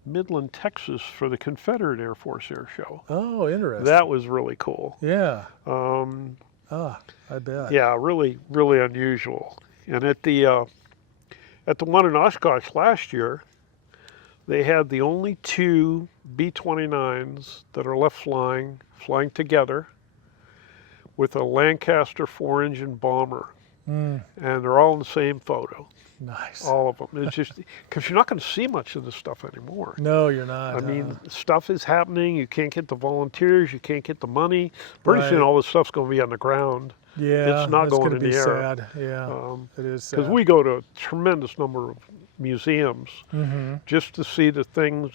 Midland, Texas for the Confederate Air Force Air Show. Oh, interesting. That was really cool. Yeah. Um, I bet. yeah, really, really unusual. And at the one in Oshkosh last year, they had the only 2 B-29s that are left flying together with a Lancaster 4-engine bomber. Mm, And they're all in the same photo, nice. all of them. It's just, because you're not going to see much of this stuff anymore. No, you're not. I mean, stuff is happening. You can't get the volunteers. You can't get the money. Pretty soon Right. all this stuff's going to be on the ground. yeah, it's not that's going gonna in be the air. sad. Yeah, it is sad. Because we go to a tremendous number of museums Mm-hmm. just to see the things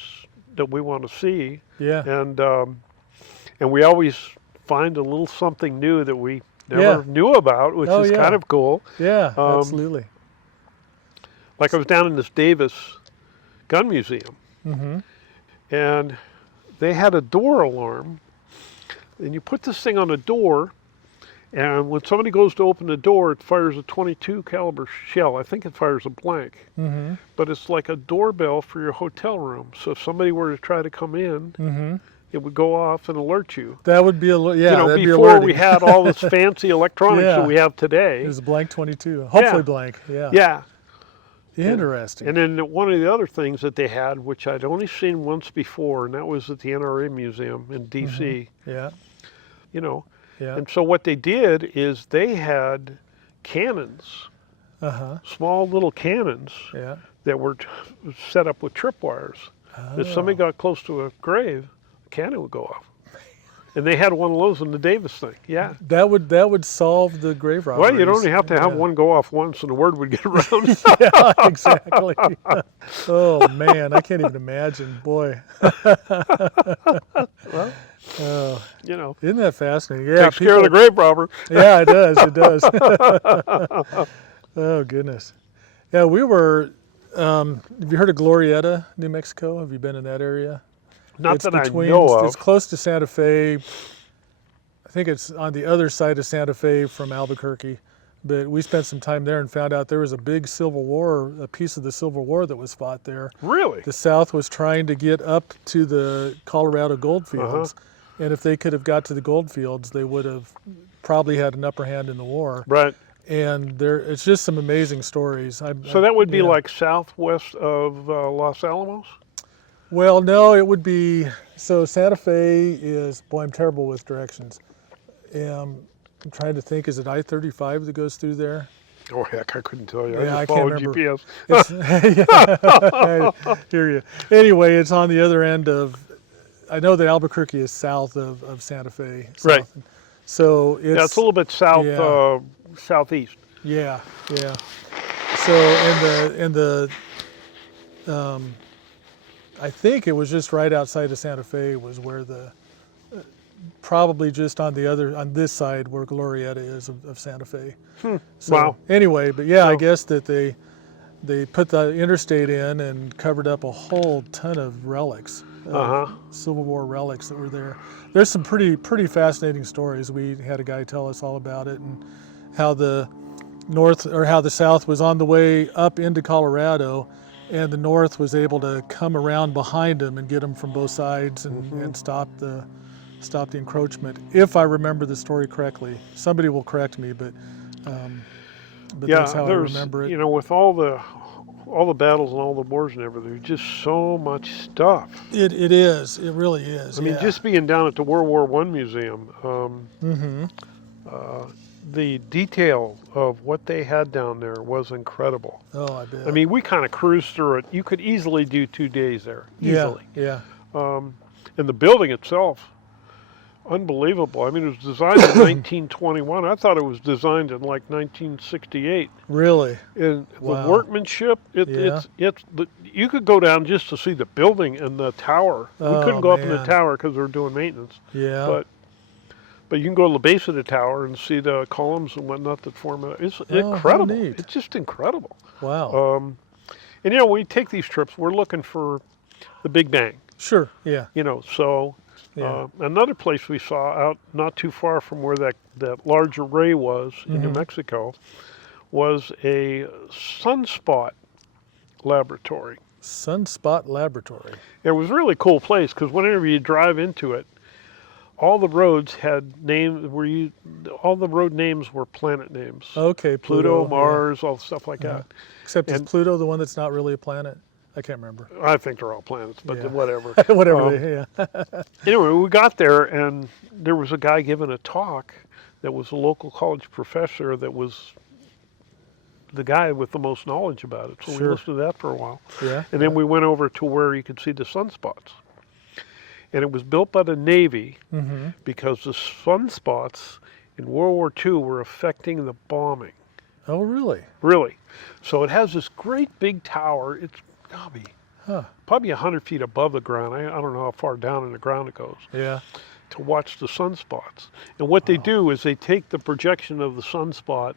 that we want to see. Yeah. And and we always find a little something new that we never Yeah. knew about, which Oh, is yeah. kind of cool. Yeah, Um, absolutely. Like I was down in this Davis gun museum, Mm-hmm. and they had a door alarm, and you put this thing on a door, and when somebody goes to open the door, it fires a 22 caliber shell. I think it fires a blank, Mm-hmm. but it's like a doorbell for your hotel room. So if somebody were to try to come in, Mm-hmm. it would go off and alert you. That would be You know, that'd be before alerting. we had all this fancy electronics that Yeah. we have It today. was a blank 22. Hopefully Yeah, blank. Yeah. yeah. Interesting. And then one of the other things that they had, which I'd only seen once before, and that was at the NRA Museum in D.C. Mm-hmm. Yeah. You know, Yeah. and so what they did is they had cannons, Uh-huh. small little cannons Yeah. that were set up with tripwires. If somebody Oh. got close to a grave, a cannon would go off. And they had one of those in the Davis thing. Yeah. That would solve the grave robberies. Well, you'd only have to have Yeah. one go off once, and the word would get around. Yeah, exactly. Oh man, I can't even imagine. Boy. Well, Oh, you know, isn't that fascinating? Yeah, takes care of the grave robber. Yeah, it does. It does. Oh goodness. Yeah, we were. Have you heard of Glorieta, New Mexico? Have you been in that area? Not It's that I between, know of. It's close to Santa Fe. I think it's on the other side of Santa Fe from Albuquerque. But we spent some time there and found out there was a big Civil War, a piece of the Civil War that was fought there. Really? The South was trying to get up to the Colorado gold fields. And if they could have got to the gold fields, they would have probably had an upper hand in the war. Right. And it's just some amazing stories. So that would be yeah. like southwest of Los Alamos? Well, no, it would be, so Santa Fe is, boy, I'm terrible with directions. I'm trying to think, is it I-35 that goes through there? Oh, heck, I couldn't tell you. Yeah, I I just can't followed remember. GPS. I hear you. Anyway, it's on the other end of, I know that Albuquerque is south of Santa Fe. Right. So it's, Yeah, it's a little bit south, yeah. southeast. Yeah, yeah. So in the I think it was just right outside of Santa Fe was where the, probably just on this side where Glorieta is of Santa Fe. So Wow. anyway, but yeah, I So- guess that they put the interstate in and covered up a whole ton of relics, Civil War relics that were there. There's some pretty fascinating stories. We had a guy tell us all about it and how the South was on the way up into Colorado, and the North was able to come around behind them and get them from both sides and stop the encroachment. If I remember the story correctly, somebody will correct me, but Yeah, that's how I there's, remember it. you know, with all the battles and all the wars and everything, there's just so much stuff. It is. It really is. I mean, yeah. just being down at the World War I Museum, the detail of what they had down there was incredible. Oh, I bet. I mean, we kind of cruised through it. You could easily do 2 days there, easily. Yeah. And the building itself, unbelievable. I mean, it was designed in 1921. I thought it was designed in like 1968. Really. And Wow. the workmanship, Yeah. you could go down just to see the building and the tower. We Oh, couldn't go up in the man. tower because we were doing maintenance. Yeah. But you can go to the base of the tower and see the columns and whatnot that form it. It's how incredible. neat. It's just incredible. Wow. And you know, when we take these trips, we're looking for the Big Bang. Sure. Yeah. You know, so Yeah. another place we saw out not too far from where that large array was in New Mexico was a sunspot laboratory. Sunspot Laboratory. It was a really cool place because whenever you drive into it, all the roads had names. All the road names were planet names. Okay. Pluto, yeah. Mars, all stuff like that. Except is and- Pluto the one that's not really a planet? I can't remember. I think they're all planets, but Yeah. whatever. Whatever. Yeah. Anyway, we got there and there was a guy giving a talk that was a local college professor that was the guy with the most knowledge about it. So we Sure. listened to that for a while. Yeah. And then we went over to where you could see the sunspots. And it was built by the Navy because the sunspots in World War II were affecting the bombing. Oh, really? Really. So it has this great big tower. It's, Huh. probably 100 feet above the ground. I don't know how far down in the ground it goes, Yeah. to watch the sunspots. And what they Wow. do is they take the projection of the sunspot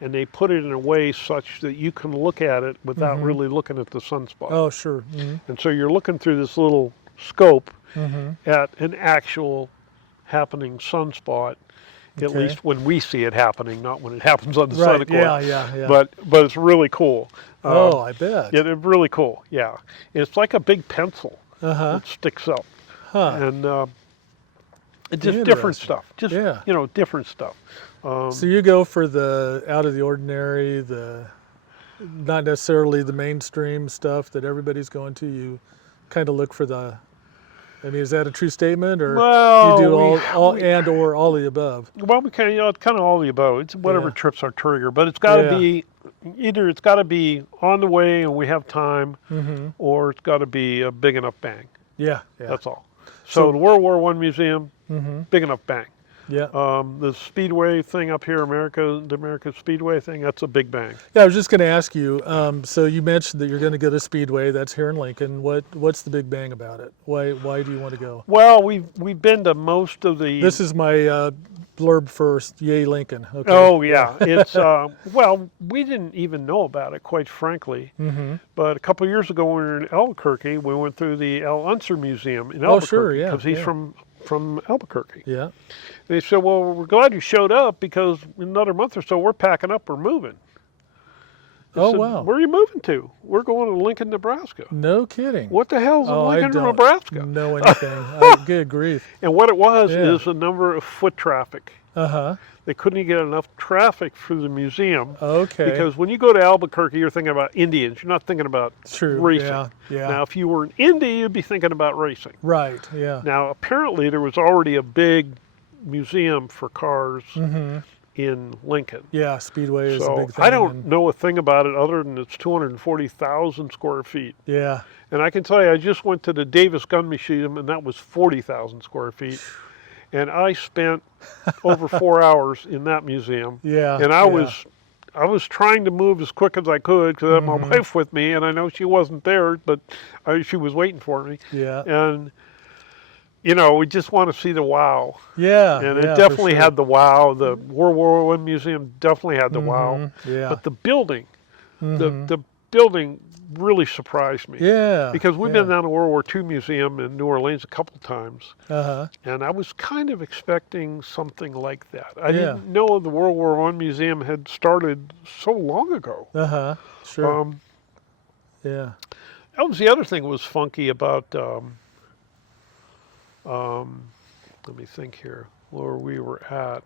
and they put it in a way such that you can look at it without really looking at the sunspot. Oh, sure. And so you're looking through this little scope Mm-hmm. at an actual happening sunspot, at Okay. least when we see it happening, not when it happens on the sun, Right. of course. Yeah. But it's really cool. Oh, I bet. Yeah, they're really cool. Yeah, it's like a big pencil Uh-huh. that sticks up, Huh. and it's just different Interesting. stuff. Just Yeah. different stuff. So you go for the out of the ordinary, the not necessarily the mainstream stuff that everybody's going to. You kind of look for the. I mean, is that a true statement, or Well, you do all and or all the above? Well, we can, it's kind of all the above. It's whatever Yeah. trips our trigger, but it's got to Yeah. be either it's got to be on the way and we have time, Mm-hmm. or it's got to be a big enough bang. Yeah. That's all. So- So the World War I Museum, Mm-hmm. big enough bang. Yeah. The Speedway thing up here, the American Speedway thing, that's a big bang. Yeah. I was just going to ask you. So you mentioned that you're going to go to Speedway. That's here in Lincoln. What's the big bang about it? Why do you want to go? Well, we've been to most of the. This is my blurb first. Yay, Lincoln. Okay. Oh yeah, it's well, we didn't even know about it, quite frankly. Mm-hmm. But a couple of years ago, when we were in Albuquerque, we went through the Al Unser Museum in Oh, Albuquerque. sure, yeah, Because he's yeah. from Albuquerque. Yeah. They said, "Well, we're glad you showed up because in another month or so, we're packing up, we're moving." I Oh said, wow. Where are you moving to? We're going to Lincoln, Nebraska. No kidding. What the hell's in Oh, I Lincoln, don't Nebraska? know anything. Good grief. And what it was Yeah. is the number of foot traffic. Uh-huh. They couldn't get enough traffic through the museum. Okay. Because when you go to Albuquerque, you're thinking about Indians. You're not thinking about True. racing. Yeah. Now, if you were in Indy, you'd be thinking about racing. Right. Yeah. Now, apparently, there was already a big museum for cars Mm-hmm. in Lincoln. Yeah. Speedway is a So big thing. I don't and- know a thing about it other than it's 240,000 square feet. Yeah. And I can tell you, I just went to the Davis Gun Museum, and that was 40,000 square feet. And I spent over 4 hours in that museum. Yeah. And I yeah. was trying to move as quick as I could because I had my Mhm. wife with me, and I know she wasn't there, but she was waiting for me. Yeah. And we just want to see the wow. Yeah. And yeah, it for definitely sure. had the wow. The World War I Museum definitely had the wow. Mhm. Yeah. But the building, Mhm. the building really surprised me. Yeah. Because we've been down to World War II Museum in New Orleans a couple times, Uh-huh. and I was kind of expecting something like that. I Yeah. didn't know the World War I Museum had started so long ago. Uh-huh. Sure. Yeah. That was the other thing that was funky about, let me think here, where we were at.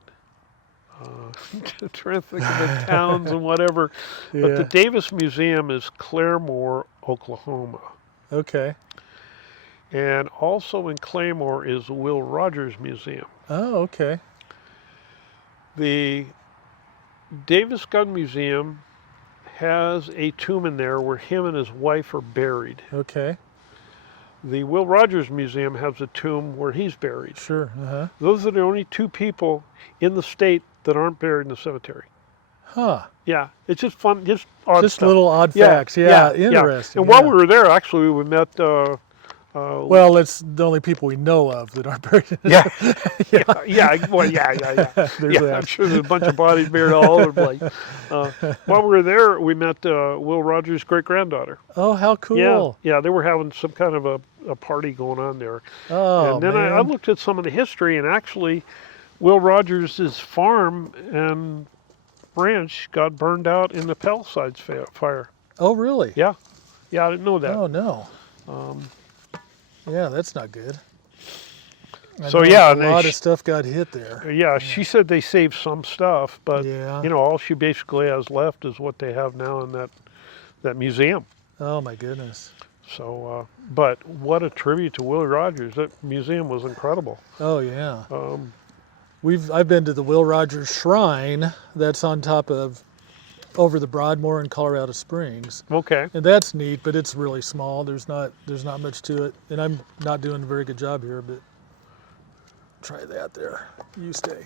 Trying to think of the towns and whatever. But the Yeah. Davis Museum is Claremore, Oklahoma. Okay. And also in Claremore is the Will Rogers Museum. Oh, okay. The Davis Gun Museum has a tomb in there where him and his wife are buried. Okay. The Will Rogers Museum has a tomb where he's buried. Sure. Uh-huh. Those are the only two people in the state that aren't buried in the cemetery. Huh. Yeah, it's just fun, just odd Just stuff. little odd facts. Yeah. Interesting. And while yeah. we were there, actually, we met. Well, it's the only people we know of that are buried. Yeah, yeah. yeah. There's Yeah, that. I'm sure there's a bunch of bodies buried all over the place. While we were there, we met Will Rogers' great-granddaughter. Oh, how cool. Yeah, they were having some kind of a party going on there. Oh, And then man. I looked at some of the history, and actually, Will Rogers' farm and ranch got burned out in the Palisades fire. Oh, really? Yeah, I didn't know that. Oh, no. Yeah, that's not good. I So, know yeah, a and they lot of stuff got hit there. Yeah, she said they saved some stuff, but Yeah. all she basically has left is what they have now in that museum. Oh, my goodness. So, but what a tribute to Will Rogers! That museum was incredible. Oh, yeah. Um, I've been to the Will Rogers Shrine. That's on top of over the Broadmoor in Colorado Springs, okay, and that's neat. But it's really small. There's not much to it, and I'm not doing a very good job here. But try that there. You stay.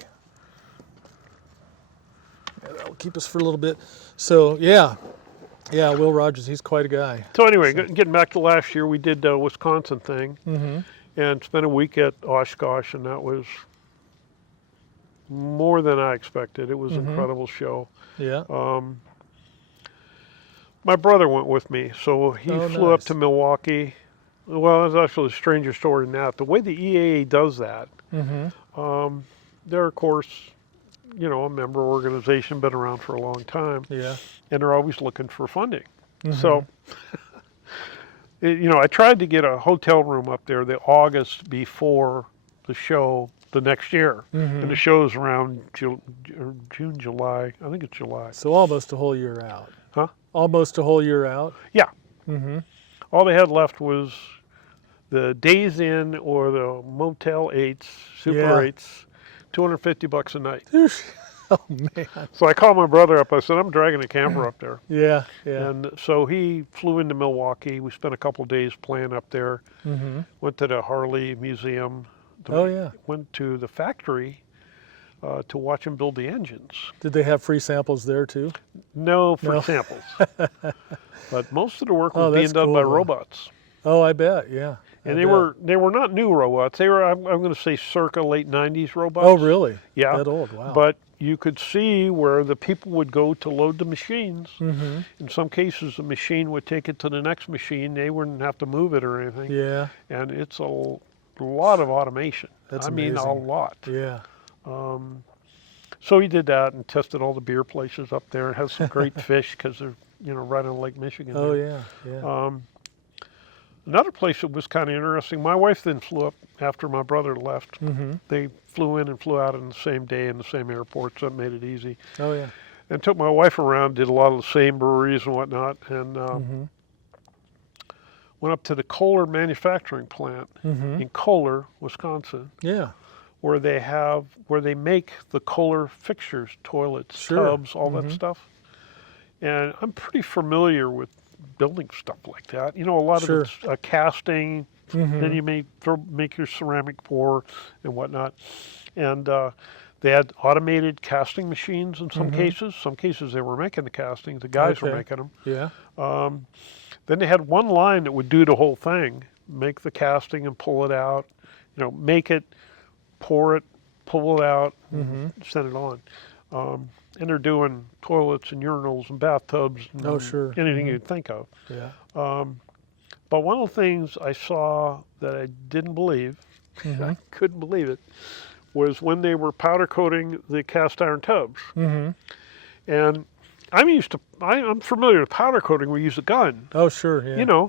Yeah, that'll keep us for a little bit. So yeah, Yeah, Will Rogers, he's quite a guy. So anyway, So. getting back to last year, we did the Wisconsin thing Mm-hmm. and spent a week at Oshkosh, and that was more than I expected. It was an Mm-hmm. incredible show. Yeah. My brother went with me, so he Oh, flew up to nice. Milwaukee. Well, it's actually a stranger story than that. The way the EAA does that, Mm-hmm. they're, of course, a member organization, been around for a long time, Yeah. and they're always looking for funding. Mm-hmm. So, I tried to get a hotel room up there the August before the show the next year. And Mm-hmm. the show's around June, July. I think it's July. So almost a whole year out. Huh? Almost a whole year out. Yeah. Mm-hmm. All they had left was the Days Inn or the Motel 8s, Super Yeah. 8s, $250 a night. Oh man. So I called my brother up. I said, I'm dragging a camper up there. Yeah. Yeah. And so he flew into Milwaukee. We spent a couple of days playing up there. Mm-hmm. Went to the Harley Museum. Oh yeah. Went to the factory to watch them build the engines. Did they have free samples there too? No free No. samples. But most of the work Oh, was being that's done cool, by though. robots. Oh, I bet. Yeah. And I they bet. were not new robots. They were, I'm going to say, circa late 90s robots. Oh, really? Yeah. That old? Wow. But you could see where the people would go to load the machines. Mm-hmm. In some cases, the machine would take it to the next machine. They wouldn't have to move it or anything. Yeah. And it's a lot of automation. That's I mean, a amazing. lot. Yeah. So he did that and tested all the beer places up there. It has some great fish because they're, right on Lake Michigan. Oh there. yeah. Yeah. Another place that was kind of interesting, my wife then flew up after my brother left. Mm-hmm. They flew in and flew out on the same day in the same airport, so that made it easy. Oh yeah. And took my wife around, did a lot of the same breweries and whatnot, and Mm-hmm. went up to the Kohler manufacturing plant Mm-hmm. in Kohler, Wisconsin, Yeah. where they make the Kohler fixtures, toilets, Sure. tubs, all that Mhm. stuff. And I'm pretty familiar with building stuff like that. A lot Sure. of it's casting. Mm-hmm. Then you make your ceramic pour and whatnot. And they had automated casting machines in some Mhm. cases. Some cases they were making the castings. The guys were Okay. making them. Yeah. Then they had one line that would do the whole thing, make the casting and pull it out. Make it, pour it, pull it out, Mm-hmm. and send it on. And they're doing toilets and urinals and bathtubs and Oh, sure. anything Mhm. you'd think of. Yeah. But one of the things I saw that I didn't believe, Mm-hmm. I couldn't believe it, was when they were powder coating the cast iron tubs. Mm-hmm. And I'm familiar with powder coating. We use a gun, Oh, sure. Yeah.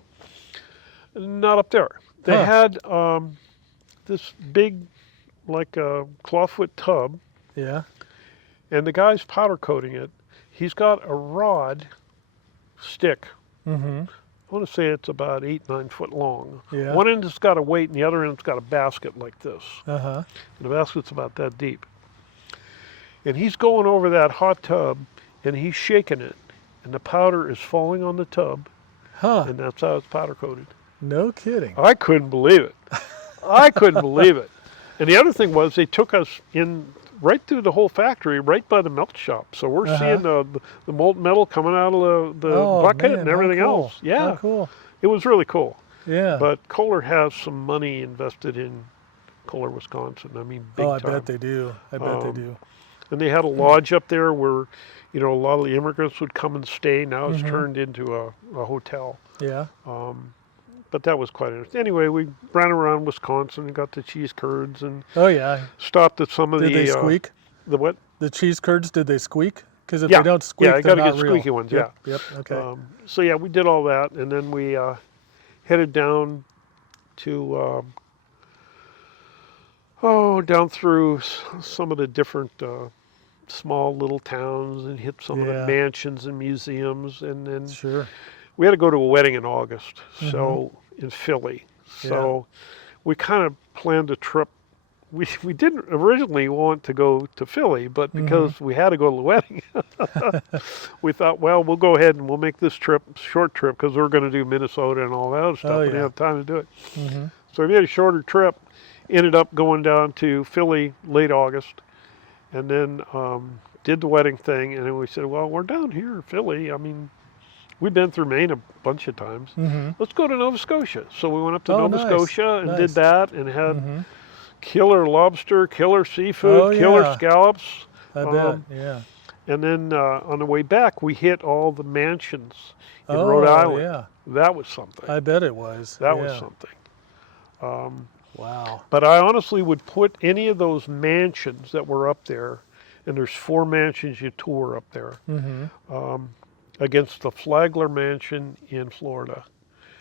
not up there. They Huh. had this big, like a clawfoot tub, Yeah. and the guy's powder coating it. He's got a rod stick. Mm-hmm. I want to say it's about 8, 9 foot long. Yeah. One end has got a weight and the other end's got a basket like this. Uh-huh. And the basket's about that deep. And he's going over that hot tub and he's shaking it. And the powder is falling on the tub. Huh. And that's how it's powder coated. No kidding. I couldn't believe it. I couldn't believe it. And the other thing was they took us in right through the whole factory, right by the melt shop. So we're seeing the molten metal coming out of the Oh, bucket man, and how everything cool. else. Yeah, How cool. it was really cool. Yeah. But Kohler has some money invested in Kohler, Wisconsin. I mean, big Oh, I time. bet they do. I bet they do. And they had a lodge up there where, a lot of the immigrants would come and stay. Now it's turned into a hotel. Yeah. But that was quite interesting. Anyway, we ran around Wisconsin and got the cheese curds and Oh yeah. stopped at some of Did the they squeak? the what? The cheese curds, did they squeak? Because if Yeah. they don't squeak, Yeah, you they're gotta not get real. squeaky ones, Yep. Yep. Okay. So yeah, we did all that, and then we headed down to down through some of the different small little towns and hit some of the Yeah. mansions and museums, and then Sure. we had to go to a wedding in August, so in Philly. So we kind of planned a trip. We didn't originally want to go to Philly, but because we had to go to the wedding, we thought, well, we'll go ahead and we'll make this trip, short trip, because we're going to do Minnesota and all that other stuff. Oh, We didn't yeah. have time to do it. Mm-hmm. So we made a shorter trip, ended up going down to Philly late August, and then did the wedding thing. And then we said, well, we're down here in Philly. I mean, We've been through Maine a bunch of times. Let's go to Nova Scotia. So we went up to Oh, Nova nice. Scotia and did Nice. that and had killer lobster, killer seafood, Oh, killer yeah. scallops. I bet. Yeah. And then on the way back, we hit all the mansions in Rhode Oh, Island. yeah. That was something. I bet it was. That yeah. was something. Wow. But I honestly would put any of those mansions that were up there, and there's 4 mansions you tour up there, against the Flagler Mansion in Florida.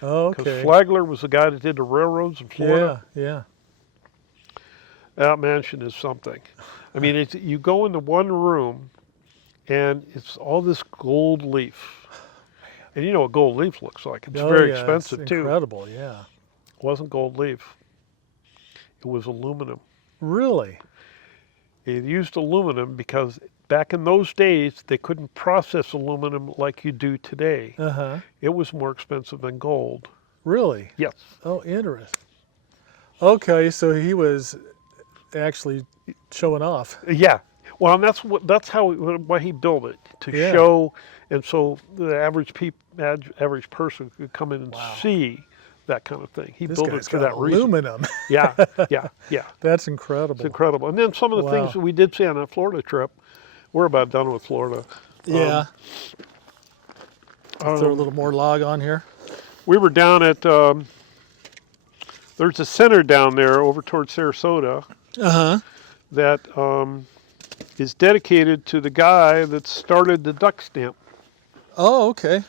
Oh, Because okay. Flagler was the guy that did the railroads in Florida. Yeah. That mansion is something. I mean, you go into one room, and it's all this gold leaf. And you know what gold leaf looks like. It's Oh, very yeah, expensive, it's too. incredible. Yeah. It wasn't gold leaf. It was aluminum. Really? It used aluminum because back in those days, they couldn't process aluminum like you do today. It was more expensive than gold. Really? Yes. Oh, interesting. Okay, so he was actually showing off. Yeah. Well, and that's why he built it, to Yeah. show, and so the average person could come in and see that kind of thing. He This built it guy's for got that reason. aluminum. Yeah. That's It's incredible. incredible. And then some of the Wow. things that we did see on that Florida trip, we're about done with Florida. Yeah. Throw a little more log on here. We were down at, there's a center down there over towards Sarasota that is dedicated to the guy that started the duck stamp. Oh, okay.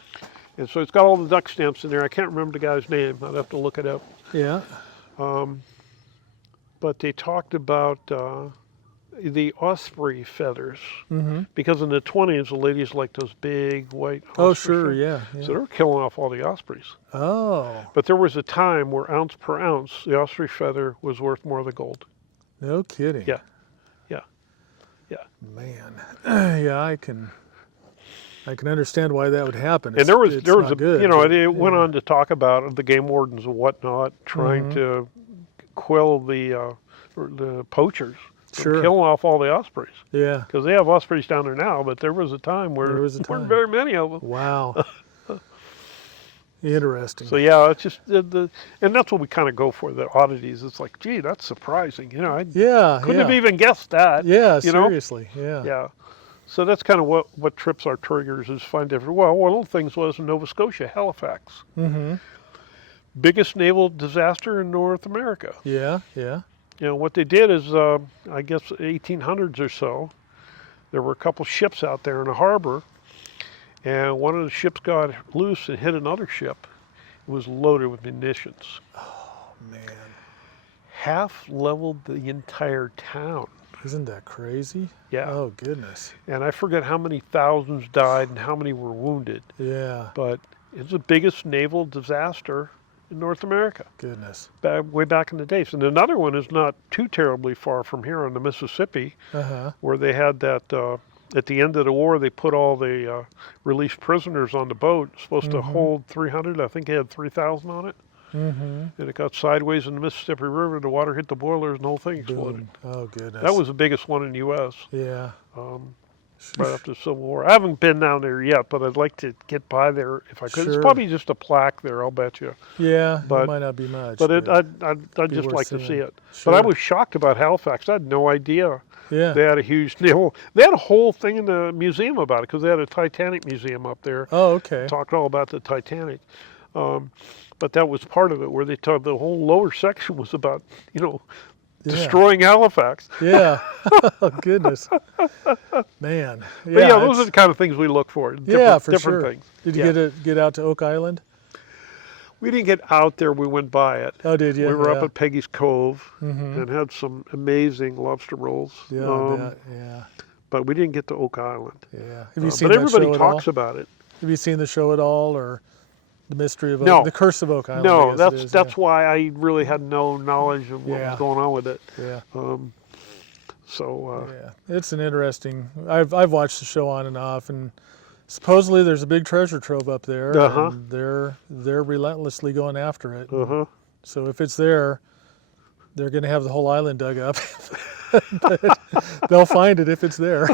And so it's got all the duck stamps in there. I can't remember the guy's name. I'd have to look it up. Yeah. But they talked about the osprey feathers. Because in the 20s, the ladies liked those big white osprey Oh, sure. feathers. Yeah. So they were killing off all the ospreys. Oh, But there was a time where ounce per ounce, the osprey feather was worth more than gold. no kidding. Yeah. Man. Yeah, I can understand why that would happen. And there was not good, but, it went on to talk about the game wardens and whatnot trying to quell the poachers from killing off all the ospreys. Yeah. Because they have ospreys down there now, but there was a time where there weren't very many of them. Wow. Interesting. So yeah, it's just and that's what we kind of go for, the oddities. It's like, gee, that's surprising. I couldn't have even guessed that. Yeah, you know? seriously. Yeah. Yeah. So that's kind of what trips our triggers is find different. Well, one of the things was in Nova Scotia, Halifax. Biggest naval disaster in North America. Yeah. What they did is, I guess 1800s or so, there were a couple ships out there in a harbor, and one of the ships got loose and hit another ship. It was loaded with munitions. Oh, man. Half leveled the entire town. Isn't that crazy? Yeah. Oh, goodness. And I forget how many thousands died and how many were wounded. Yeah. But it's the biggest naval disaster in North America. Goodness. Way back in the days. And another one is not too terribly far from here on the Mississippi, where they had that, at the end of the war, they put all the released prisoners on the boat. It's supposed to hold 300. I think they had 3,000 on it. And it got sideways in the Mississippi River. The water hit the boilers and the whole thing exploded. Boom. Oh, goodness. That was the biggest one in the U.S. Yeah. Right after the Civil War. I haven't been down there yet, but I'd like to get by there if I could. Sure. It's probably just a plaque there, I'll bet you. Yeah, But- it might not be much. But I'd be just worth like to see seeing. it. But I Sure. was shocked about Halifax. I had no idea Yeah. they had a huge naval. They had a whole thing in the museum about it because they had a Titanic museum up there. Oh, okay. Talked all about the Titanic. But that was part of it, where they talked, the whole lower section was about, destroying Halifax. Yeah. Oh, goodness. Man. But yeah, those it's- are the kind of things we look for. yeah, for different sure. things. Did you get out to Oak Island? We didn't get out there. We went by it. Oh, did you? We were up Yeah. at Peggy's Cove and had some amazing lobster rolls. Yeah, I bet. Yeah. But we didn't get to Oak Island. Yeah. Have you seen But that everybody show at talks all? about it. Have you seen the show at all, or the mystery of No. the Curse of Oak Island? I No, guess it is, that's why I really had no knowledge of what Yeah. was going on with it. Yeah. So Yeah. It's an interesting. I've watched the show on and off, and supposedly there's a big treasure trove up there, and they're relentlessly going after it. So if it's there, they're going to have the whole island dug up. But they'll find it if it's there.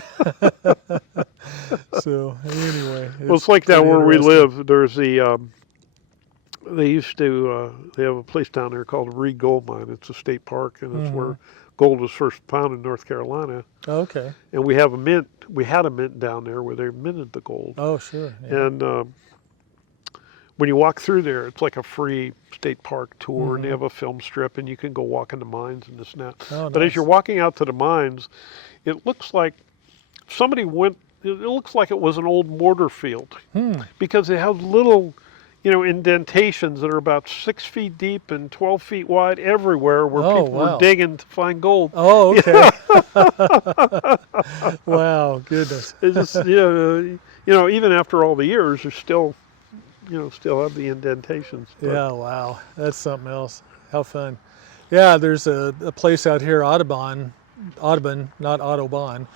So anyway, Well, it's like down pretty where we interesting. live. There's the they used to they have a place down there called Reed Gold Mine. It's a state park, and it's Mm-hmm. where gold was first found in North Carolina. Okay. And we have a mint. We had a mint down there where they minted the gold. Oh, sure. Yeah. And when you walk through there, it's like a free state park tour, and they Mm-hmm. have a film strip, and you can go walk in the mines and this and that. Oh, But as you're nice. walking out to the mines, it looks like somebody went. It looks like it was an old mortar field Hmm. because it has little, indentations that are about 6 feet deep and 12 feet wide everywhere where Oh, people were wow. digging to find gold. Oh, okay. Wow. Goodness. It's just, even after all the years, there's still, still have the indentations. But Yeah. Wow. That's something else. How fun. Yeah. There's a place out here, Audubon, not Audubon,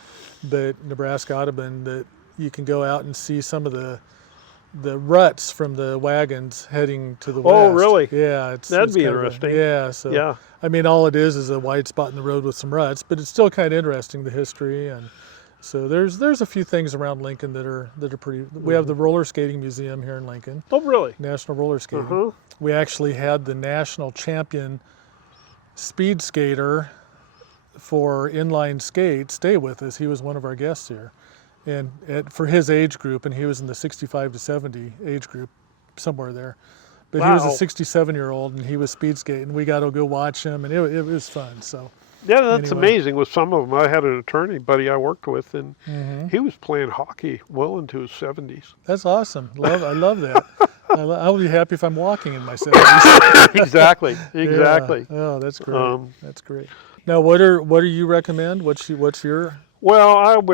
but Nebraska Audubon, that you can go out and see some of the ruts from the wagons heading to the oh, west. really? Yeah, That'd it's be kind interesting. yeah. So Yeah. I mean, all it is a wide spot in the road with some ruts, but it's still kind of interesting, the history. And so there's a few things around Lincoln that are pretty. We have the roller skating museum here in Lincoln, Oh, really? National Roller Skating. Uh-huh. We actually had the national champion speed skater for inline skate stay with us. He was one of our guests here, and for his age group, and he was in the 65 to 70 age group, somewhere there. But he was a Wow. 67-year-old, and he was speed skating. We got to go watch him, and it was fun. So Yeah, that's anyway. amazing. With some of them, I had an attorney buddy I worked with, and Hmm. he was playing hockey well into his 70s. That's awesome. I love that. I'll be happy if I'm walking in my 70s. Exactly. Yeah. Exactly. Oh, that's great. Um, That's great. Now, what do you recommend? What's your? well, I've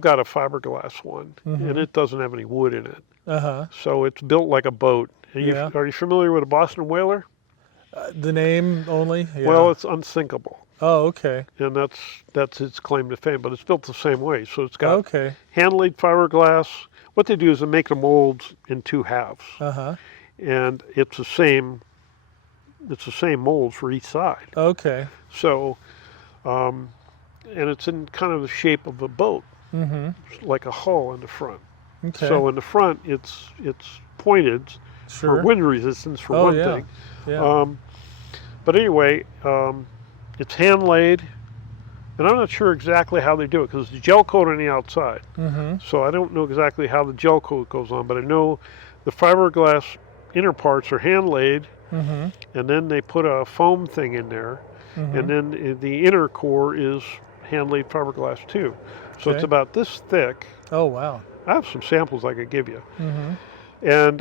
got a fiberglass one, and Mm-hmm. it doesn't have any wood in it, Uh-huh. so it's built like a boat. Yeah. Are you familiar with a Boston whaler? The name only? Yeah. Well, it's unsinkable, Oh, okay. and that's its claim to fame. But it's built the same way, so it's got Okay. hand-laid fiberglass. What they do is they make the molds in two halves, Uh-huh. and it's the same mold for each side. Okay. So, and it's in kind of the shape of a boat, Mm-hmm. like a hull in the front. Okay. So in the front, it's pointed for Sure. wind resistance for Oh, one yeah. thing. Yeah. But anyway, it's hand laid, and I'm not sure exactly how they do it because it's gel coat on the outside. Mm-hmm. So I don't know exactly how the gel coat goes on, but I know the fiberglass inner parts are hand laid, Mm-hmm. and then they put a foam thing in there, Mm-hmm. and then the inner core is hand laid fiberglass too. So it's Okay. about this thick. Oh, wow. I have some samples I could give you. Mm-hmm. And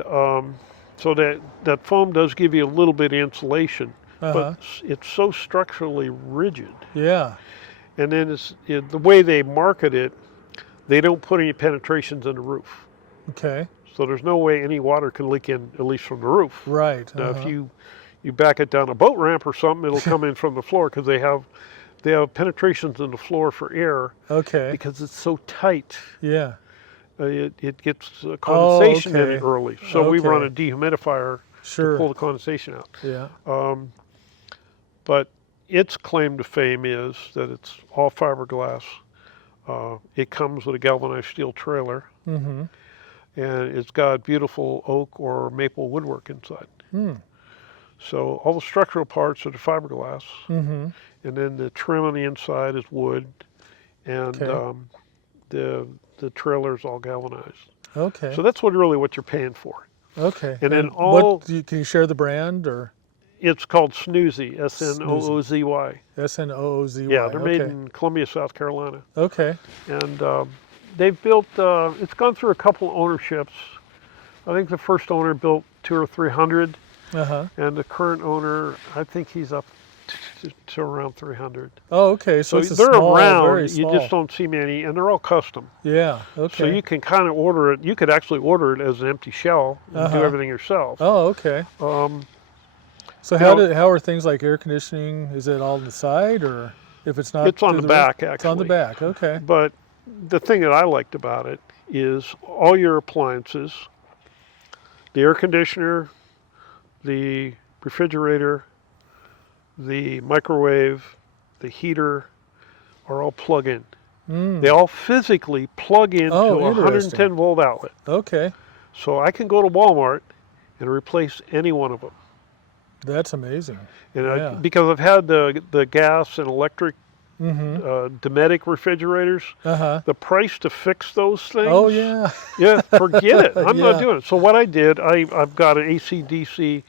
so that foam does give you a little bit of insulation, Uh-huh. but it's so structurally rigid. Yeah. And then the way they market it, they don't put any penetrations in the roof. Okay. So there's no way any water can leak in, at least from the roof. Right. Now, Uh-huh. if you back it down a boat ramp or something, it'll come in from the floor because they have penetrations in the floor for air Okay. because it's so tight. Yeah. It gets condensation in okay. it early. So we run Okay. a dehumidifier to Sure. pull the condensation out. Yeah. But its claim to fame is that it's all fiberglass. It comes with a galvanized steel trailer, Mm-hmm. and it's got beautiful oak or maple woodwork inside. Hmm. So all the structural parts are the fiberglass, Mm-hmm. and then the trim on the inside is wood, and Okay. the trailer's all galvanized. Okay. So that's really what you're paying for. Okay. And then can you share the brand or it's called Snoozy, Snoozy. SNOOZY? Yeah, they're made Okay. in Columbia, South Carolina. Okay. And they've built, it's gone through a couple ownerships. I think the first owner built 200 or 300, Uh-huh. and the current owner, I think he's up to around 300. Oh, okay. So it's a they're small, around, very you small. just don't see many, and they're all custom. Yeah. Okay. So you can kind of order it, you could actually order it as an empty shell and Uh-huh. do everything yourself. Oh, okay. So know- how are things like air conditioning? Is it all on the side, or if it's not? It's on through the roof? back, It's on the actually. back. Okay. But the thing that I liked about it is all your appliances, the air conditioner, the refrigerator, the microwave, the heater are all plug-in. They all physically plug into Oh, a interesting. 110-volt outlet. Okay, So I can go to Walmart and replace any one of them. that's amazing. And Yeah. because I've had the gas and electric Mm-hmm. Dometic refrigerators, Uh-huh. the price to fix those Oh, things, yeah. yeah, forget it. I'm not Yeah. doing it. So what I did, I've got an AC/DC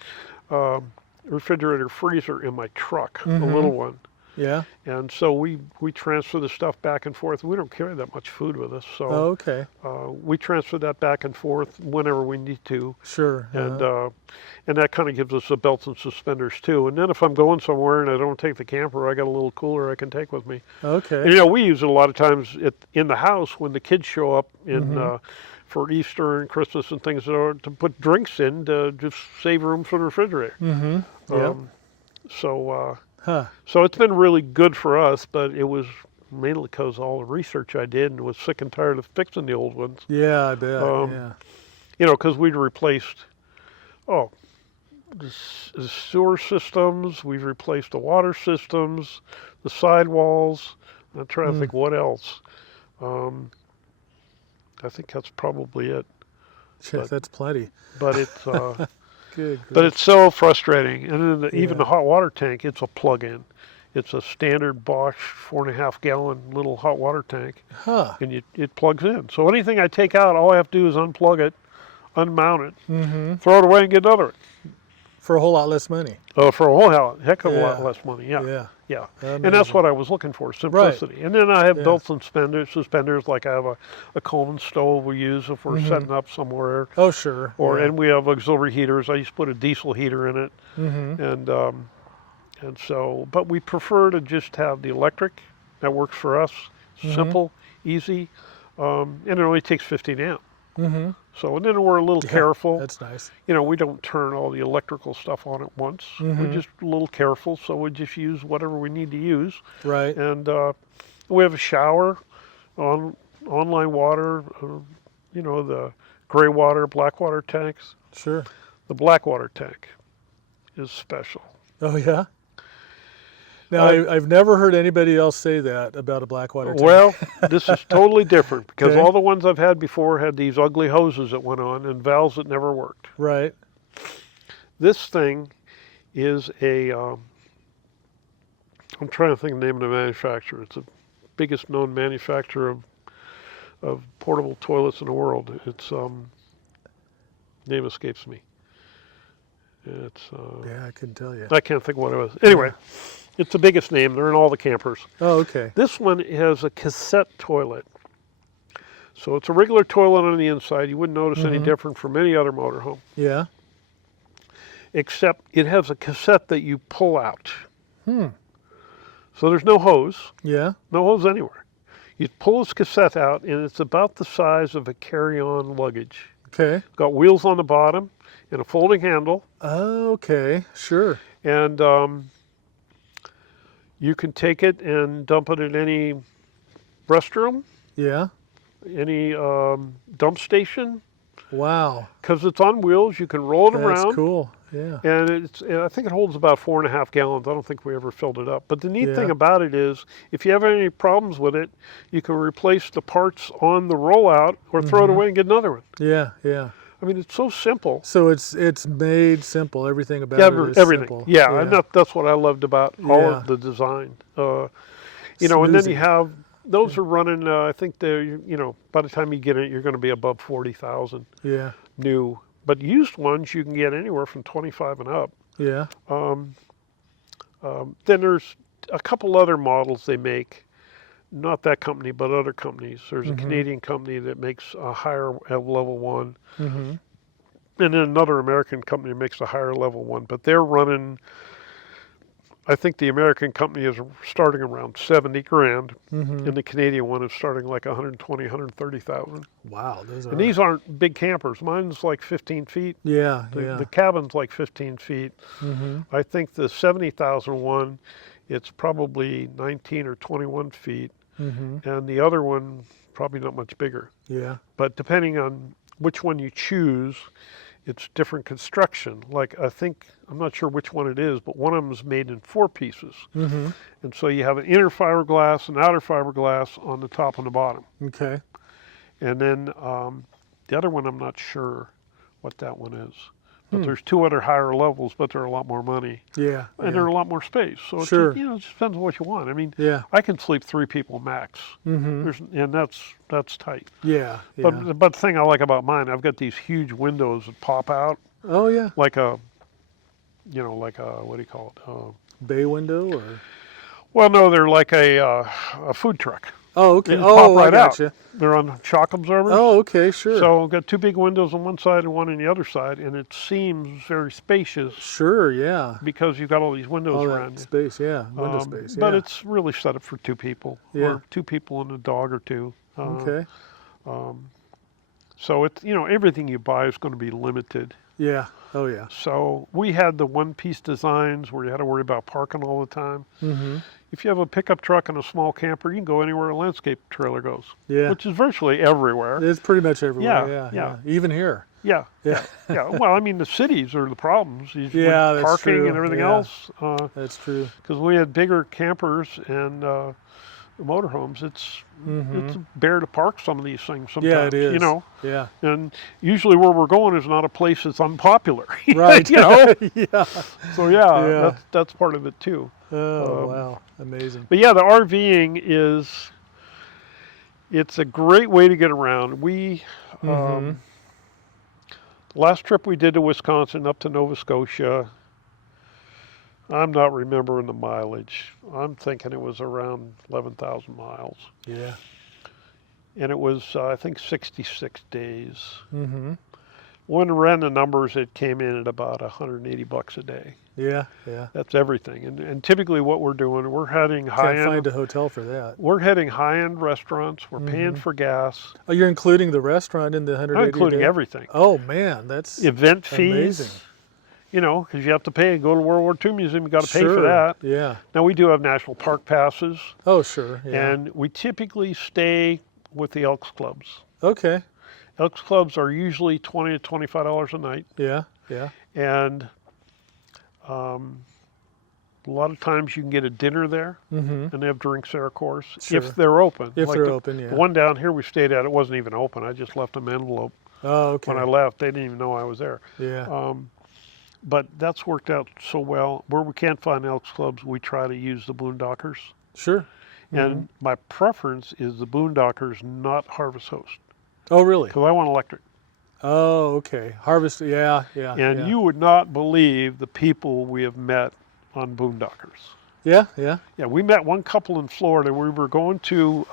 refrigerator freezer in my truck, the Mm-hmm. little one. Yeah. And so we transfer the stuff back and forth. We don't carry that much food with us, so Oh, okay. we transfer that back and forth whenever we need to, Sure. and Uh-huh. that kind of gives us the belts and suspenders too. And then if I'm going somewhere and I don't take the camper, I got a little cooler I can take with me. Okay. And we use it a lot of times in the house when the kids show up in Mm-hmm. for Easter and Christmas and things to put drinks in to just save room for the refrigerator. Mm-hmm. Yep. Um, so. Huh. So it's been really good for us, but it was mainly because all the research I did and was sick and tired of fixing the old ones. Yeah, I bet. Um, Yeah. because we'd replaced, oh, the sewer systems, we've replaced the water systems, the sidewalls. I'm trying to Mm. think what else. Um, I think that's probably it. Yes, But that's plenty. but it's Good but grief. it's so frustrating. And then even Yeah. the hot water tank, it's a plug-in. It's a standard Bosch 4.5 gallon little hot water tank, Huh. and it plugs in. So anything I take out, all I have to do is unplug it, unmount it, Mm-hmm. throw it away, and get another. For a whole lot less money. For a whole heck of a lot Yeah. less money. Yeah, Yeah. yeah. And that's Amazing. what I was looking for, Right. simplicity. And then I have Yeah. belts and suspenders, like I have a Coleman stove we use if we're Mm-hmm. setting up somewhere, Oh, sure. Yeah. and we have auxiliary heaters. I used to put a diesel heater in it, Mm-hmm. and so, but we prefer to just have the electric. That works for us. Mm-hmm. Simple, easy, and it only takes 15 amp. Mm-hmm. So, and then we're a little Yeah. careful. That's nice. We don't turn all the electrical stuff on at once. We're Mm-hmm. just a little careful, so we just use whatever we need to use. Right. And we have a shower, online water, the gray water, black water tanks. Sure. The black water tank is special. Oh, yeah. Now, Uh, I've never heard anybody else say that about a Blackwater tank. Well, this is totally different because Okay. all the ones I've had before had these ugly hoses that went on and valves that never worked. Right. This thing is I'm trying to think of the name of the manufacturer. It's the biggest known manufacturer of portable toilets in the world. Its name escapes me. It's Yeah, I couldn't tell you. I can't think what it was. Anyway, it's the biggest name. They're in all the campers. Oh, okay. This one has a cassette toilet. So it's a regular toilet on the inside. You wouldn't notice any Mhm. different from any other motorhome, Yeah. except it has a cassette that you pull out. Hmm. So there's no hose, Yeah. no hose anywhere. You pull this cassette out, and it's about the size of a carry-on luggage. Okay. It's got wheels on the bottom and a folding handle, Okay. Sure. and you can take it and dump it in any restroom, Yeah. any dump station. Wow. Because it's on wheels, you can roll it That's around, cool. Yeah. and I think it holds about 4.5 gallons. I don't think we ever filled it up. But the neat thing Yeah. about it is, if you have any problems with it, you can replace the parts on the rollout or throw it Mhm. away and get another one. Yeah. Yeah. I mean, it's so simple. So it's made simple. Everything about Yeah, it is everything. simple. Yeah, and that's what I loved about all Yeah. of the design. And then you Snoozy. have those are running. I think they're by the time you get it, you're going to be above 40,000 Yeah. new. But used ones you can get anywhere from 25 and up. Yeah. Then there's a couple other models they make. Not that company, but other companies. There's a Mhm. Canadian company that makes a higher level one, Mm-hmm. and then another American company makes a higher level one. But they're running. I think the American company is starting around 70 grand, Mm-hmm. and the Canadian one is starting like 120, 130,000. Wow. Those are. And these aren't big campers. Mine's like 15 feet. Yeah. The, Yeah. the cabin's like 15 feet. Mm-hmm. I think the 70,000 one, it's probably 19 or 21 feet, Mm-hmm. and the other one probably not much bigger. Yeah. But depending on which one you choose, it's different construction. Like I think, I'm not sure which one it is, but one of them is made in 4 pieces. Mm-hmm. And so you have an inner fiberglass and outer fiberglass on the top and the bottom. Okay. And then the other one, I'm not sure what that one is. But Hmm. there's 2 other higher levels, but they're a lot more money. Yeah. And they're a lot more space. So it's Sure. just, it just depends on what you want. I mean, Yeah. I can sleep 3 people max. Mm-hmm. And that's tight. Yeah. Yeah. But the thing I like about mine, I've got these huge windows that pop out Oh yeah. like a, what do you call it? Bay window or? Well, no, they're like a food truck. Oh, They okay. just pop Oh, right I out. gotcha. They're on shock absorbers. Oh, okay, sure. So I've got 2 big windows on one side and one on the other side, and it seems very spacious Sure, yeah. because you've got all these windows All around that you. space, yeah. Window space, yeah. But it's really set up for 2 people, Yeah. or 2 people and a dog or 2. Okay. So it's, everything you buy is going to be limited. Yeah. Oh, yeah. So we had the one-piece designs where you had to worry about parking all the time. Mm-hmm. If you have a pickup truck and a small camper, you can go anywhere a landscape trailer goes, Yeah. which is virtually everywhere. It's pretty much everywhere. Yeah, Yeah. Even here. Yeah, Yeah. yeah. Well, I mean, the cities are the problems. Yeah, that's parking true. and everything Yeah. else. That's true. Because we had bigger campers and motorhomes. It's bare to park some of these things sometimes. Yeah, it is. Yeah. And usually where we're going is not a place that's unpopular. Right. Yeah. So yeah, Yeah. that's part of it too. Oh, wow. Amazing. But yeah, the RVing it's a great way to get around. We last trip we did to Wisconsin up to Nova Scotia, I'm not remembering the mileage. I'm thinking it was around 11,000 miles. Yeah. And it was, I think, 66 days. Mm-hmm. When I ran the numbers, it came in at about $180 a day. Yeah. Yeah. That's everything. And typically what we're doing, we're heading Can't high-end. find a hotel for that. We're heading high-end restaurants. We're paying for gas. Oh, you're including the restaurant in the 180 I'm including day? everything. Oh, man. That's Event fees. amazing. Because you have to pay. Go to World War II Museum, you got to pay for Sure. that. Yeah. Now we do have national park passes, Oh, sure. Yeah. and we typically stay with the Elks Clubs. Okay. Elks Clubs are usually $20 to $25 a night, Yeah. Yeah. and a lot of times you can get a dinner there, Mm-hmm. and they have drinks there, of course, Sure. if they're open. If Like they're the, open, yeah. The one down here we stayed at, it wasn't even open. I just left them an envelope Oh, okay. when I left. They didn't even know I was there. Yeah. But that's worked out so well. Where we can't find Elks Clubs, we try to use the Boondockers. Sure. And my preference is the Boondockers, not Harvest Host, Oh, really? because I want electric. Oh, okay. Harvest. Yeah. Yeah. And yeah. you would not believe the people we have met on Boondockers. Yeah. Yeah. Yeah, we met one couple in Florida. We were going to,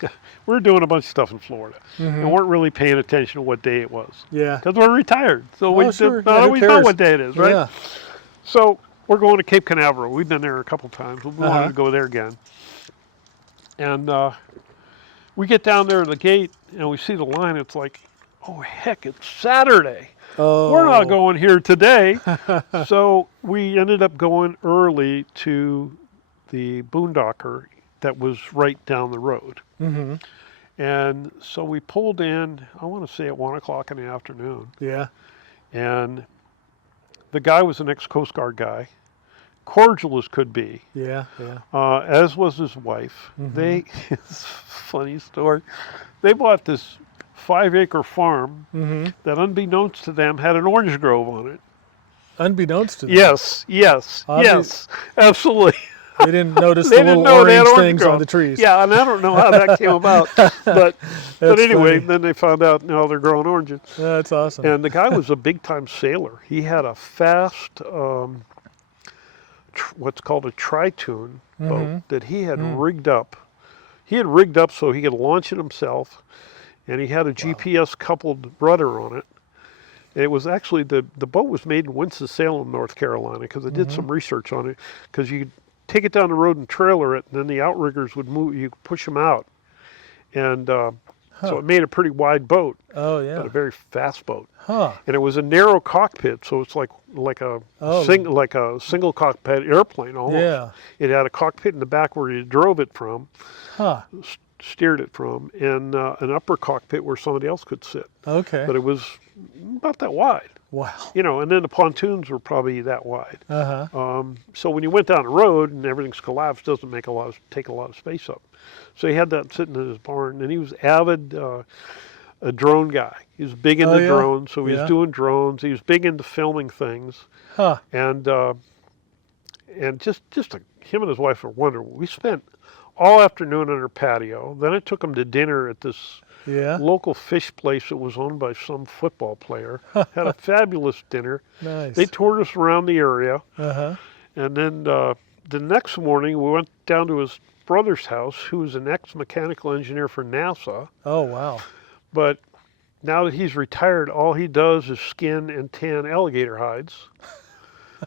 we were doing a bunch of stuff in Florida, and weren't really paying attention to what day it was, Yeah. because we're retired. So we sure. did not Yeah, who always know cares? what day it is, right? Yeah. So we're going to Cape Canaveral. We've been there a couple times. We wanted to go there again. And we get down there to the gate, and we see the line. It's like, oh, heck, it's Saturday. Oh. We're not going here today. So we ended up going early to the Boondocker that was right down the road. Mm-hmm. And so we pulled in, I want to say at 1 o'clock in the afternoon. Yeah. And the guy was an ex-Coast Guard guy, cordial as could be, Yeah. Yeah. as was his wife. They, it's a funny story, they bought this 5-acre farm that unbeknownst to them had an orange grove on it. Unbeknownst to them. Yes, yes, yes, absolutely. They didn't notice They the didn't little know they had orange orange things grove. on the trees. Yeah, and I don't know how that came about, but That's anyway, funny. then they found out, no, they're growing oranges. That's awesome. And the guy was a big-time sailor. He had a fast, what's called a tritune boat that he had rigged up. He had rigged up so he could launch it himself, and he had a GPS-coupled rudder on it. And it was actually, the boat was made in Winston-Salem, North Carolina, because I did some research on it, because you take it down the road and trailer it, and then the outriggers would move, you could push them out. And so it made a pretty wide boat, Oh, but yeah. a very fast boat. Huh. And it was a narrow cockpit, so it's like a single cockpit airplane almost. Yeah. It had a cockpit in the back where you drove it from. Huh. steered it from, and an upper cockpit where somebody else could sit. Okay. But it was about that wide, Wow. and then the pontoons were probably that wide. Uh-huh. So when you went down the road and everything's collapsed, it doesn't take a lot of space up. So he had that sitting in his barn, and he was avid a drone guy. He was big Oh, into yeah? drones, so he was Yeah. doing drones. He was big into filming things, Huh. and him and his wife were wonderful. We spent all afternoon on our patio. Then I took him to dinner at this Yeah. local fish place that was owned by some football player. Had a fabulous dinner. Nice. They toured us around the area, Uh-huh. and then the next morning we went down to his brother's house, who was an ex-mechanical engineer for NASA. Oh, wow. But now that he's retired, all he does is skin and tan alligator hides.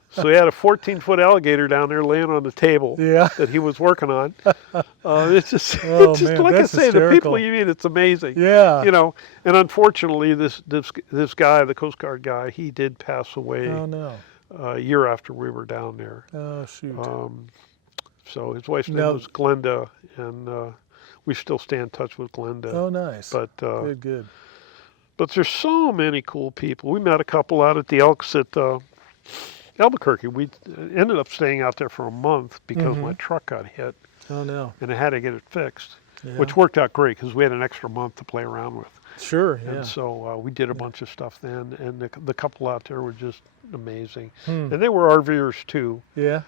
So he had a 14-foot alligator down there laying on the table Yeah. that he was working on. It's just, Oh, it's just man, like that's I say, the people hysterical. you meet, it's amazing. Yeah. And unfortunately, this guy, the Coast Guard guy, he did pass away Oh, no. a year after we were down there. Oh, shoot. So his wife's name Now- was Glenda, and we still stay in touch with Glenda. Oh, nice. But Good. but there's so many cool people. We met a couple out at the Elks at Albuquerque. We ended up staying out there for a month because my truck got hit, Oh, no. and I had to get it fixed, Yeah. which worked out great because we had an extra month to play around with. Sure, yeah. And so we did a bunch of stuff then, and the couple out there were just amazing. Hmm. And they were RVers too. Yeah.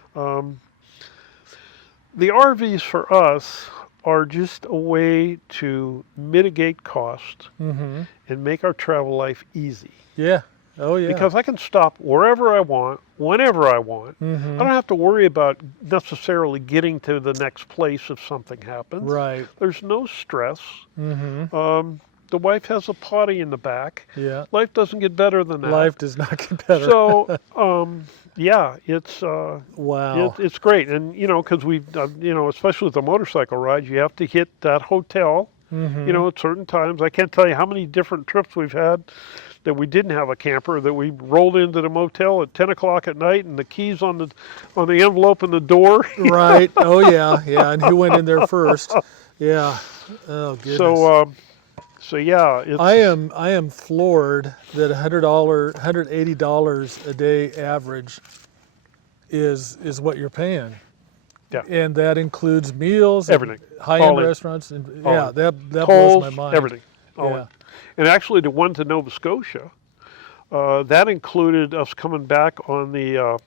The RVs for us are just a way to mitigate cost Mm-hmm. and make our travel life easy. Yeah. Oh, yeah. Because I can stop wherever I want, whenever I want. Mm-hmm. I don't have to worry about necessarily getting to the next place if something happens. Right. There's no stress. Mm-hmm. The wife has a potty in the back. Yeah. Life doesn't get better than that. Life does not get better. So, yeah, it's Wow. it's great, and because we, especially with the motorcycle rides, you have to hit that hotel, Mm-hmm. at certain times. I can't tell you how many different trips we've had that we didn't have a camper, that we rolled into the motel at 10 o'clock at night, and the keys on the envelope in the door. Right. Oh, yeah. Yeah. And who went in there first? Yeah. Oh, goodness. So yeah, it's, I am floored that $180 a day average is what you're paying. Yeah. And that includes meals, and Everything. high-end All in. restaurants, and All yeah, in. that blows tolls, my mind. everything. All Yeah. in. And actually, the one to Nova Scotia, that included us coming back on the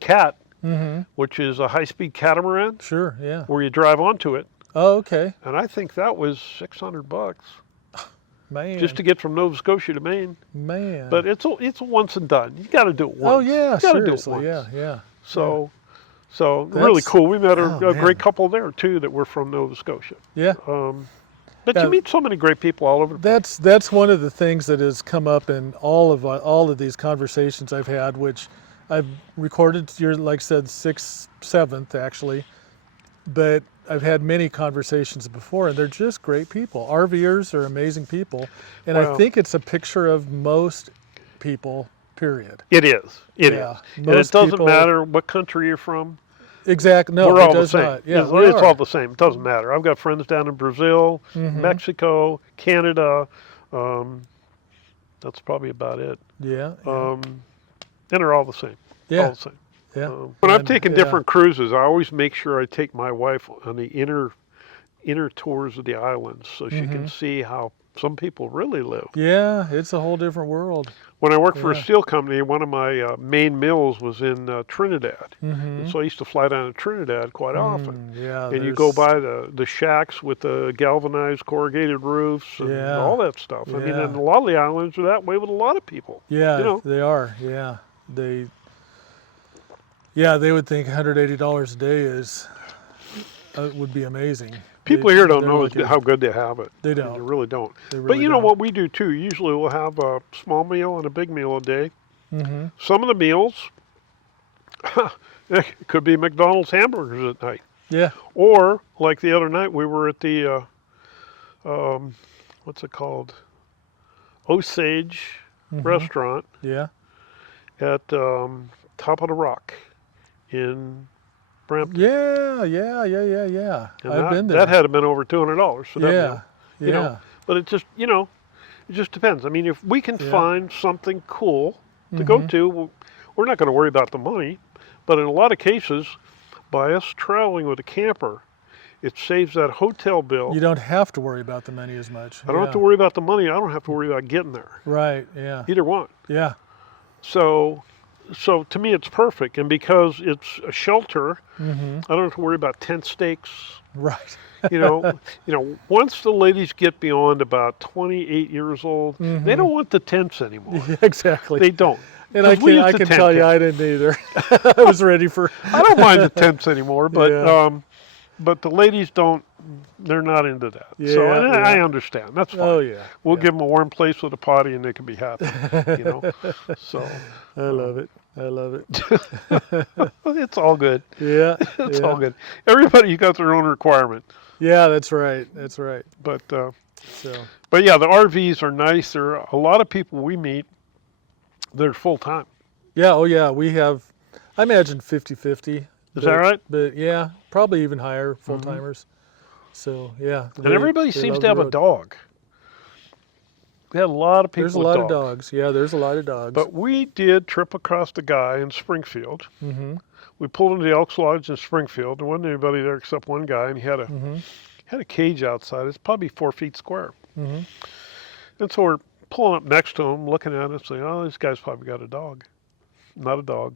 Cat, Mm-hmm. which is a high-speed catamaran Sure. Yeah. where you drive onto it, Oh, okay. and I think that was $600 Man. just to get from Nova Scotia to Maine. Man. But it's a once and done. You got to do it once. oh yeah, you gotta do it seriously. once. Yeah. Yeah. So really That's- cool. We met oh, a man. great couple there too that were from Nova Scotia. Yeah. But Yeah. you meet so many great people all over. That's one of the things that has come up in all of these conversations I've had, which I've recorded. You're like I said, 6th, 7th actually, but I've had many conversations before, and they're just great people. RVers are amazing people, and I Well- think it's a picture of most people. Period. It is. It is. Yeah. And it Most doesn't people- matter what country you're from. Exactly. No, We're it all the does same. not. Yeah, it's, we it's are. all the same. It doesn't matter. I've got friends down in Brazil, Mhm. Mexico, Canada. That's probably about it. Yeah. And they're all the same. Yeah. All the same. Yeah. When I'm And, taking yeah. different cruises, I always make sure I take my wife on the inner tours of the islands so she Mm-hmm. can see how some people really live. Yeah, it's a whole different world. When I worked for a Yeah. steel company, one of my main mills was in Trinidad. Mm-hmm. And so I used to fly down to Trinidad quite often. Yeah. And you go there's- by the shacks with the galvanized corrugated roofs and Yeah. all that stuff. I mean, Yeah. and a lot of the islands are that way with a lot of people. Yeah, you know. they are. Yeah, they would think $180 a day is would be amazing. People They- here don't they're know looking- how good they have it. They They don't. really don't. They But really you know don't. what we do too? Usually we'll have a small meal and a big meal a day. Mm-hmm. Some of the meals, it could be McDonald's hamburgers at night. Yeah. Or, like the other night, we were at the, what's it called? Osage Mhm. restaurant Yeah. at Top of the Rock in empty. Yeah. And I've been there. that had been over $200 for that meal. Yeah. You know, but it just, it just depends. I mean, if we can find something cool to go to, we're not going to worry about the money. But in a lot of cases, by us traveling with a camper, it saves that hotel bill. You don't have to worry about the money as much. I don't have to worry about the money. I don't have to worry about getting there. Right, yeah. Either one. Yeah. So to me, it's perfect. And because it's a shelter, I don't have to worry about tent stakes. Right. Once the ladies get beyond about 28 years old, they don't want the tents anymore. Yeah, exactly. They don't. And I can tell you, I didn't either. I was ready for. I don't mind the tents anymore, but but the ladies don't. They're not into that. Yeah, So I understand. That's fine. Oh yeah. We'll give them a warm place with a potty, and they can be happy. So. I love it. I love it. It's all good. Yeah. It's all good. Everybody got their own requirement. Yeah, that's right. That's right. But But yeah, the RVs are nice. There are a lot of people we meet. They're full time. Yeah. Oh yeah. We have, I imagine 50-50. Is that right? But yeah, probably even higher full timers. So yeah. And everybody seems to have a dog. We had a lot of people. There's a lot of dogs. Yeah, there's a lot of dogs. But we did trip across the guy in Springfield. We pulled into the Elks Lodge in Springfield. There wasn't anybody there except one guy, and he had a cage outside. It's probably 4 feet square. And so we're pulling up next to him, looking at it, saying, "Oh, this guy's probably got a dog." Not a dog.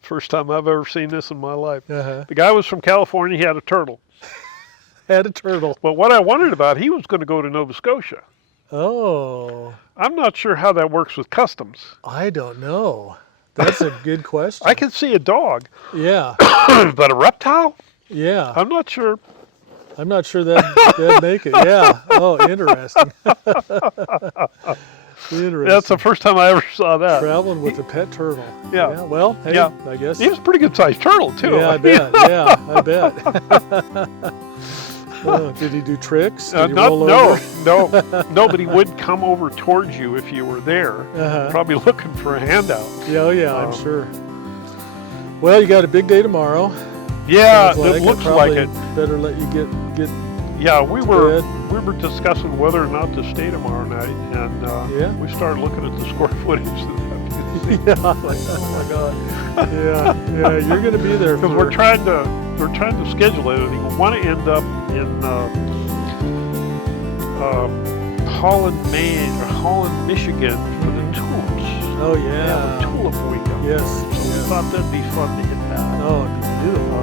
First time I've ever seen this in my life. The guy was from California. He had a turtle. Had a turtle. But what I wondered about, he was going to go to Nova Scotia. Oh. I'm not sure how that works with customs. I don't know. That's a good question. I can see a dog. Yeah. But a reptile? Yeah. I'm not sure. I'm not sure that'd make it. Yeah. Oh, interesting. Interesting. That's the first time I ever saw that. Traveling with a pet turtle. Yeah. Well, hey, Yeah. I guess. He was a pretty good sized turtle, too. Yeah, I bet. Yeah, I bet. Oh, did he do tricks? Did he roll over? No, but he would come over towards you if you were there, probably looking for a handout. Yeah, oh yeah, I'm sure. Well, you got a big day tomorrow. Yeah, Sounds it looks like it. Better let you get. Yeah, we were bed. discussing whether or not to stay tomorrow night, and we started looking at the square footage. Yeah, like, oh my God. Yeah, you're going to be there because we're trying to schedule it. And we want to end up in Holland, Maine, or Holland, Michigan for the tulips. Oh yeah, the tulip weekend. Yes. So we thought that'd be fun to hit that. Oh, it'd be beautiful.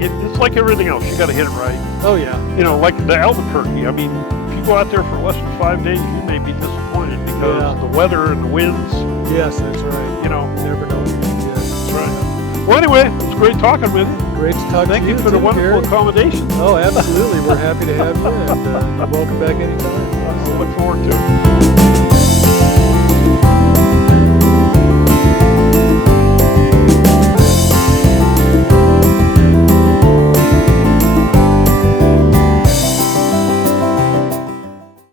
It's like everything else. You got to hit it right. Oh yeah. Like the Albuquerque. I mean, if you go out there for less than 5 days, you may be disappointed because the weather and the winds. Yes, that's right. You never know what you can get. That's right. Well, anyway, it was great talking with you. Great to talk to you. Thank you for the wonderful Gary. accommodations. Oh, absolutely. We're happy to have you, and welcome back anytime. I look forward to it.